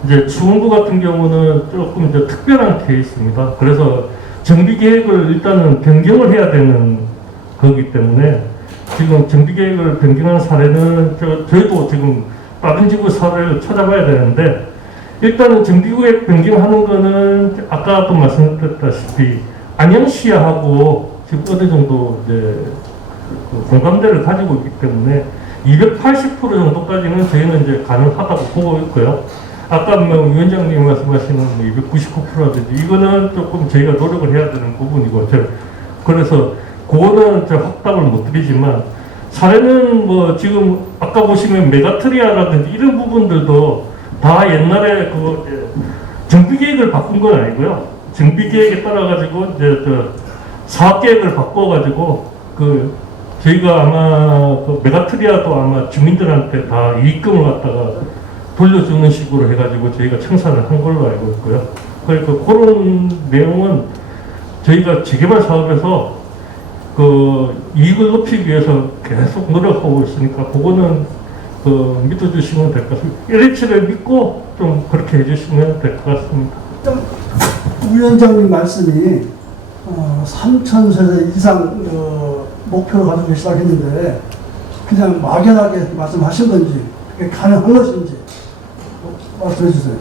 이제 추운부 같은 경우는 조금 이제 특별한 케이스입니다. 그래서 정비 계획을 일단은 변경을 해야 되는 거기 때문에 지금 정비 계획을 변경한 사례는 저희도 지금 다른 지구 사례를 찾아봐야 되는데 일단은 정비 계획 변경하는 거는 아까도 말씀드렸다시피 안양시하고 지금 어느 정도 이제 공감대를 가지고 있기 때문에 280% 정도까지는 저희는 이제 가능하다고 보고 있고요. 아까 위원장님 말씀하시는 299%라든지 이거는 조금 저희가 노력을 해야 되는 부분이고 그래서 그거는 확답을 못 드리지만 사례는 지금 아까 보시면 메가트리아라든지 이런 부분들도 다 옛날에 정비 계획을 바꾼 건 아니고요. 정비 계획에 따라 가지고 이제 사업 계획을 바꿔 가지고 저희가 아마 메가트리아도 아마 주민들한테 다 이익금을 갖다가 돌려주는 식으로 해가지고 저희가 청산을 한 걸로 알고 있고요. 그러니까 그런 내용은 저희가 재개발 사업에서 이익을 높이기 위해서 계속 노력하고 있으니까 그거는 믿어주시면 될 것 같습니다. LH를 믿고 좀 그렇게 해주시면 될 것 같습니다. 일단 위원장님 말씀이 3천 세대 이상 목표로 가지고 시작했는데 그냥 막연하게 말씀하신 건지 그게 가능한 것인지 말씀해 주세요.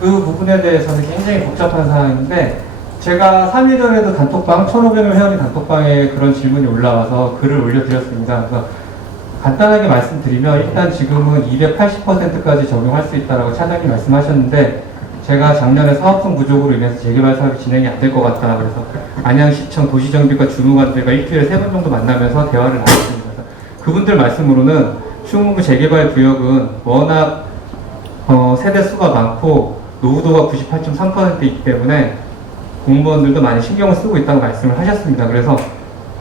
그 부분에 대해서는 굉장히 복잡한 상황인데 제가 3일 전에도 단톡방, 1,500명 회원이 단톡방에 그런 질문이 올라와서 글을 올려드렸습니다. 그래서 간단하게 말씀드리면 일단 지금은 280%까지 적용할 수 있다고 차장님 말씀하셨는데 제가 작년에 사업성 부족으로 인해서 재개발 사업이 진행이 안 될 것 같다. 그래서 안양시청 도시정비과 주무관들과 일주일에 3번 정도 만나면서 대화를 나눴습니다. 그래서 그분들 말씀으로는 충무구 재개발 구역은 워낙 세대 수가 많고 노후도가 98.3%이기 때문에 공무원들도 많이 신경을 쓰고 있다고 말씀을 하셨습니다. 그래서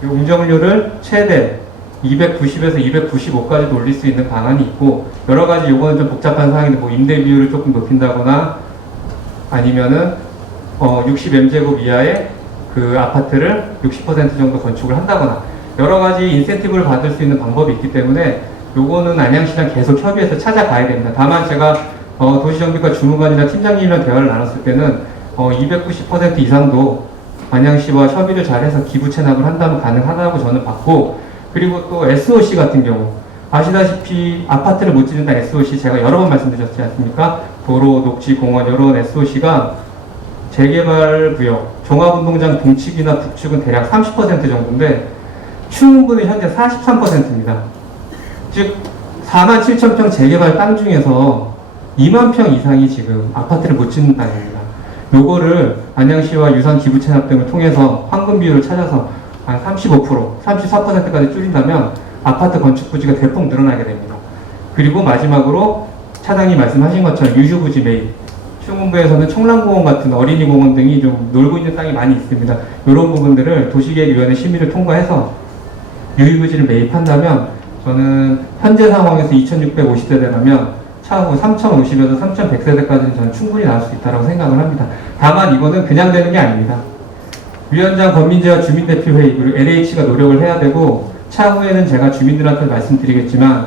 용적률을 최대 290에서 295까지도 올릴 수 있는 방안이 있고 여러 가지 요거는 좀 복잡한 사항인데 뭐 임대 비율을 조금 높인다거나 아니면은 60m제곱 이하의 그 아파트를 60% 정도 건축을 한다거나 여러 가지 인센티브를 받을 수 있는 방법이 있기 때문에 요거는 안양시랑 계속 협의해서 찾아가야 됩니다. 다만 제가 도시정비과 주무관이나 팀장님이랑 대화를 나눴을 때는 290% 이상도 안양시와 협의를 잘해서 기부 체납을 한다면 가능하다고 저는 봤고 그리고 또 SOC 같은 경우 아시다시피 아파트를 못 짓는다 SOC 제가 여러 번 말씀드렸지 않습니까? 도로, 녹지, 공원 이런 SOC가 재개발 구역, 종합운동장 동측이나 북측은 대략 30% 정도인데 충무구는 현재 43%입니다. 즉 47,000평 재개발 땅 중에서 2만 평 이상이 지금 아파트를 못 짓는 땅입니다. 요거를 안양시와 유산 기부 체납 등을 통해서 황금 비율을 찾아서 한 35%, 34%까지 줄인다면 아파트 건축 부지가 대폭 늘어나게 됩니다. 그리고 마지막으로 차장님 말씀하신 것처럼 유휴부지 매입. 충무부에서는 청랑공원 같은 어린이 공원 등이 좀 놀고 있는 땅이 많이 있습니다. 이런 부분들을 도시계획위원회 심의를 통과해서 유휴부지를 매입한다면 저는 현재 상황에서 2,650세대라면 차후 3,050에서 3,100세대까지는 저는 충분히 나올 수 있다고 생각을 합니다. 다만 이거는 그냥 되는 게 아닙니다. 위원장 권민재와 주민대표회의 그리고 LH가 노력을 해야 되고 차후에는 제가 주민들한테 말씀드리겠지만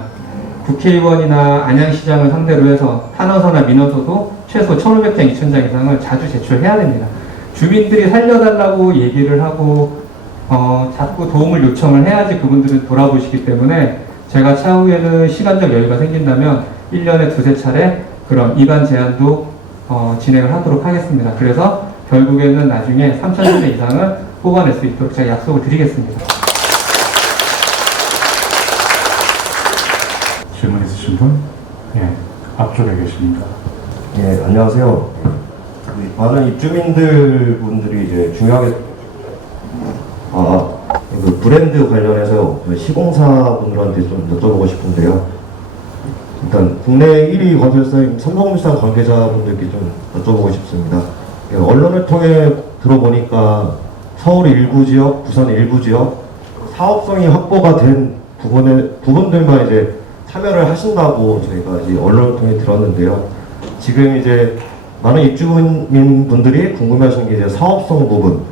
국회의원이나 안양시장을 상대로 해서 탄원서나 민원서도 최소 1,500장, 2,000장 이상을 자주 제출해야 됩니다. 주민들이 살려달라고 얘기를 하고 자꾸 도움을 요청을 해야지 그분들은 돌아보시기 때문에 제가 차후에는 시간적 여유가 생긴다면 1년에 2~3차례 그런 이반 제한도 진행을 하도록 하겠습니다. 그래서 결국에는 나중에 3,000세대 이상을 뽑아낼 수 있도록 제가 약속을 드리겠습니다. 질문 있으신 분? 예, 앞쪽에 계십니다. 예, 안녕하세요. 많은 입주민들 분들이 이제 중요하게 그 브랜드 관련해서 시공사 분들한테 좀 여쭤보고 싶은데요. 일단 국내 1위 건설사인 삼성물산 관계자분들께 좀 여쭤보고 싶습니다. 언론을 통해 들어보니까 서울 일부 지역, 부산 일부 지역 사업성이 확보가 된 부분들만 이제 참여를 하신다고 저희가 이제 언론을 통해 들었는데요. 지금 이제 많은 입주민 분들이 궁금해하시는 게 이제 사업성 부분,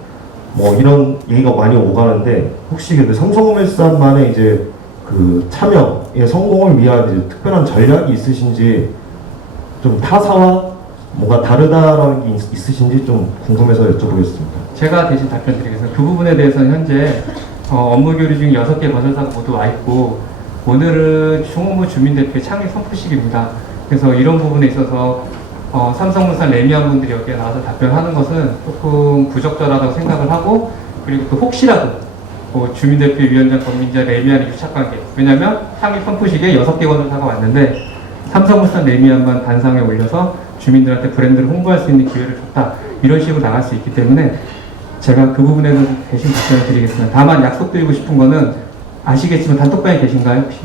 뭐 이런 얘기가 많이 오가는데 혹시 그 삼성물산만의 이제 그 참여의 성공을 위한 이제 특별한 전략이 있으신지 좀 타사와 뭔가 다르다라는 게 있으신지 좀 궁금해서 여쭤보겠습니다. 제가 대신 답변 드리겠습니다. 그 부분에 대해서는 현재 업무 교류 중에 6개 건설사가 모두 와 있고 오늘은 충무부 주민대표의 창립 선포식입니다. 그래서 이런 부분에 있어서 삼성물산 레미안 분들이 여기에 나와서 답변하는 것은 조금 부적절하다고 생각을 하고 그리고 또 혹시라도 주민대표 위원장 권민재 레미안의 유착관계 왜냐하면 창립 선포식에 6개 건설사가 왔는데 삼성물산 레미안만 단상에 올려서 주민들한테 브랜드를 홍보할 수 있는 기회를 줬다 이런 식으로 나갈 수 있기 때문에 제가 그 부분에는 대신 답변을 드리겠습니다. 다만 약속드리고 싶은 거는 아시겠지만 단톡방에 계신가요 혹시?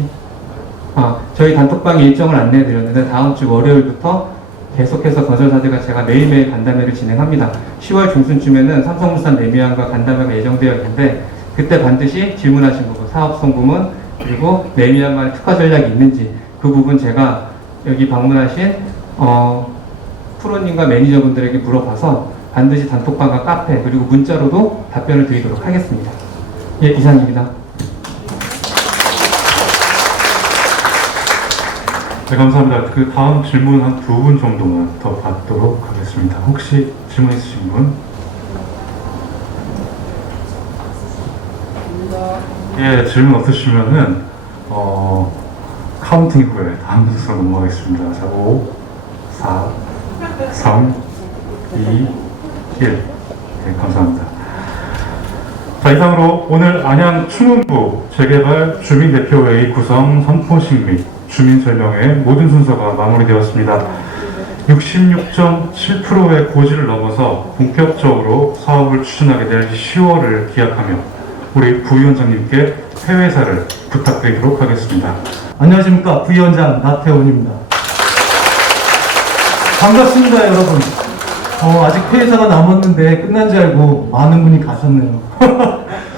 저희 단톡방에 일정을 안내해드렸는데 다음 주 월요일부터 계속해서 건설사들과 제가 매일매일 간담회를 진행합니다. 10월 중순쯤에는 삼성물산 레미안과 간담회가 예정되어 있는데 그때 반드시 질문하신 부분, 사업성 부분 그리고 레미안만의 특화 전략이 있는지 그 부분 제가 여기 방문하신 프로님과 매니저분들에게 물어봐서 반드시 단톡방과 카페 그리고 문자로도 답변을 드리도록 하겠습니다. 예, 이상입니다. 네, 감사합니다. 그 다음 질문 한 두 분 정도만 더 받도록 하겠습니다. 혹시 질문 있으신 분? 예, 질문 없으시면은 카운팅 후에 다음 순서로 넘어가겠습니다. 자, 5, 4, 3, 2, 1. 네, 감사합니다. 자, 이상으로 오늘 안양 충운부 재개발 주민대표회의 구성 선포식 및 주민설명회 모든 순서가 마무리되었습니다. 66.7%의 고지를 넘어서 본격적으로 사업을 추진하게 될 10월을 기약하며 우리 부위원장님께 회회사를 부탁드리도록 하겠습니다. 안녕하십니까, 부위원장 나태원입니다. 반갑습니다, 여러분. 아직 회사가 남았는데 끝난 줄 알고 많은 분이 가셨네요.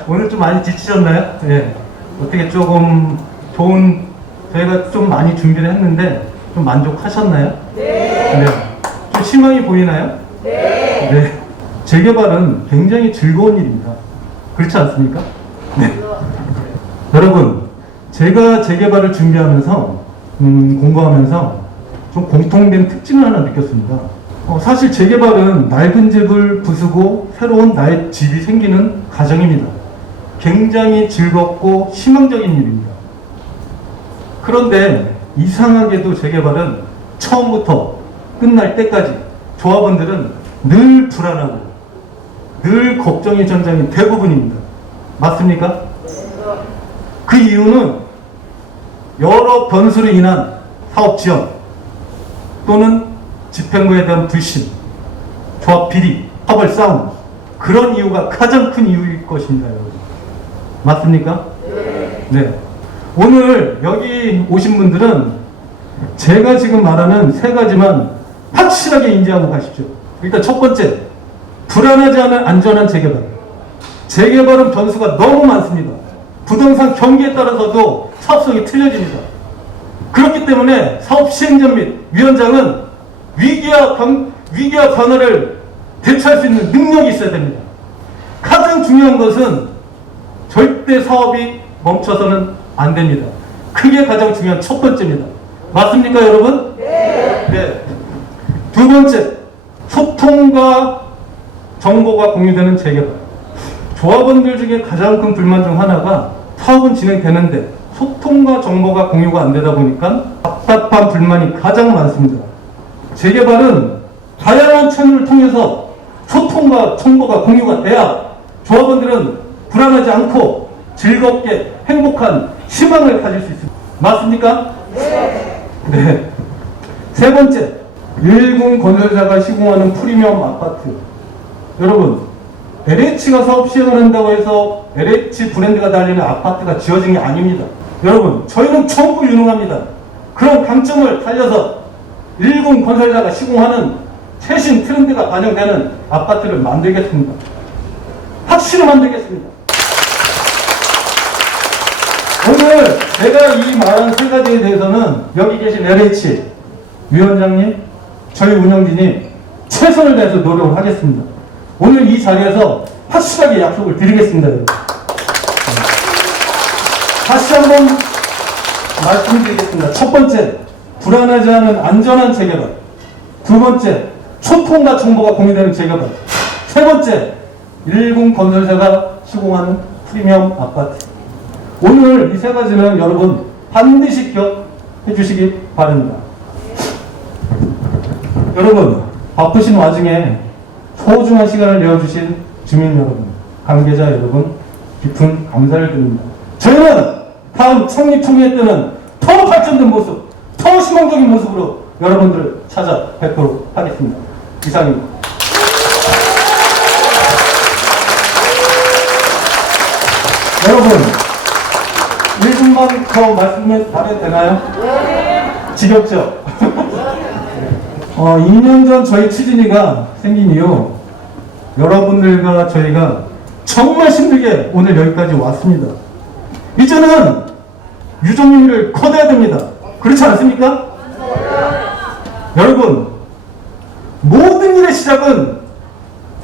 오늘 좀 많이 지치셨나요? 예. 어떻게 조금 좋은, 저희가 좀 많이 준비를 했는데 좀 만족하셨나요? 네. 좀 희망이 보이나요? 네. 재개발은 굉장히 즐거운 일입니다. 그렇지 않습니까? 네. 여러분, 제가 재개발을 준비하면서 공부하면서 좀 공통된 특징을 하나 느꼈습니다. 사실 재개발은 낡은 집을 부수고 새로운 집이 생기는 과정입니다. 굉장히 즐겁고 희망적인 일입니다. 그런데 이상하게도 재개발은 처음부터 끝날 때까지 조합원들은 늘 불안하고 늘 걱정의 전장이 대부분입니다. 맞습니까? 그 이유는 여러 변수로 인한 사업 지연 또는 집행부에 대한 불신, 조합 비리, 파벌 싸움, 그런 이유가 가장 큰 이유일 것입니다, 여러분. 맞습니까? 네. 오늘 여기 오신 분들은 제가 지금 말하는 세 가지만 확실하게 인지하고 가십시오. 일단 첫 번째, 불안하지 않은 안전한 재개발. 재개발은 변수가 너무 많습니다. 부동산 경기에 따라서도 사업성이 틀려집니다. 그렇기 때문에 사업 시행자 및 위원장은 위기와 변화를 대처할 수 있는 능력이 있어야 됩니다. 가장 중요한 것은 절대 사업이 멈춰서는 안 됩니다. 그게 가장 중요한 첫 번째입니다. 맞습니까, 여러분? 네. 두 번째, 소통과 정보가 공유되는 재개발. 조합원들 중에 가장 큰 불만 중 하나가 사업은 진행되는데 소통과 정보가 공유가 안 되다 보니까 답답한 불만이 가장 많습니다. 재개발은 다양한 채널을 통해서 소통과 정보가 공유가 돼야 조합원들은 불안하지 않고 즐겁게 행복한 희망을 가질 수 있습니다. 맞습니까? 네. 세 번째, 일군 건설사가 시공하는 프리미엄 아파트. 여러분, LH가 사업 시행을 한다고 해서 LH 브랜드가 달리는 아파트가 지어진 게 아닙니다. 여러분, 저희는 전부 유능합니다. 그런 강점을 살려서 일군 건설사가 시공하는 최신 트렌드가 반영되는 아파트를 만들겠습니다. 확실히 만들겠습니다. 오늘 제가 이 말한 세 가지에 대해서는 여기 계신 LH 위원장님, 저희 운영진이 최선을 다해서 노력을 하겠습니다. 오늘 이 자리에서 확실하게 약속을 드리겠습니다. 여러분. 다시 한번 말씀드리겠습니다. 첫 번째, 불안하지 않은 안전한 재개발. 두 번째, 소통과 정보가 공유되는 재개발. 세 번째, 일군 건설사가 시공하는 프리미엄 아파트. 오늘 이 세 가지는 여러분 반드시 기억해 주시기 바랍니다. 여러분, 바쁘신 와중에 소중한 시간을 내어주신 주민 여러분, 관계자 여러분, 깊은 감사를 드립니다. 저희는 다음 창립 총회 때는 더 발전된 모습, 더 희망적인 모습으로 여러분들을 찾아뵙도록 하겠습니다. 이상입니다. 여러분, 1분만 더 말씀을 드려도 되나요? 지겹죠? 2년 전 저희 취진이가 생긴 이후 여러분들과 저희가 정말 힘들게 오늘 여기까지 왔습니다. 이제는 유종민을 거둬야 됩니다. 그렇지 않습니까? 여러분, 모든 일의 시작은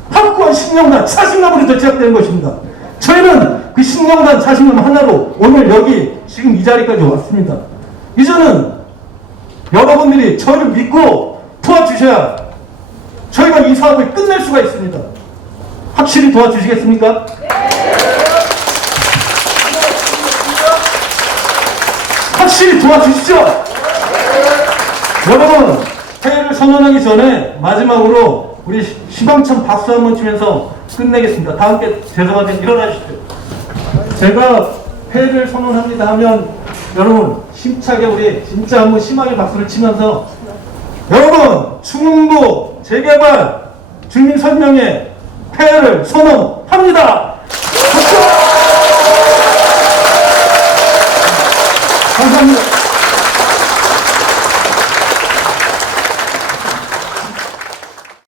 확고한 신념과 자신감으로 시작되는 것입니다. 저희는 그 신령한 자신감 하나로 오늘 여기 지금 이 자리까지 왔습니다. 이제는 여러분들이 저를 믿고 도와주셔야 저희가 이 사업을 끝낼 수가 있습니다. 확실히 도와주시겠습니까? 확실히 도와주시죠. 여러분, 회의를 선언하기 전에 마지막으로 우리 시방천 박수 한번 치면서 끝내겠습니다. 다 함께 죄송한데 일어나 주십시오. 제가 회의를 선언합니다 하면 여러분 힘차게 우리 진짜 한번 심하게 박수를 치면서 여러분 충북도 재개발 주민 설명회 회의를 선언합니다. 박수! 감사합니다.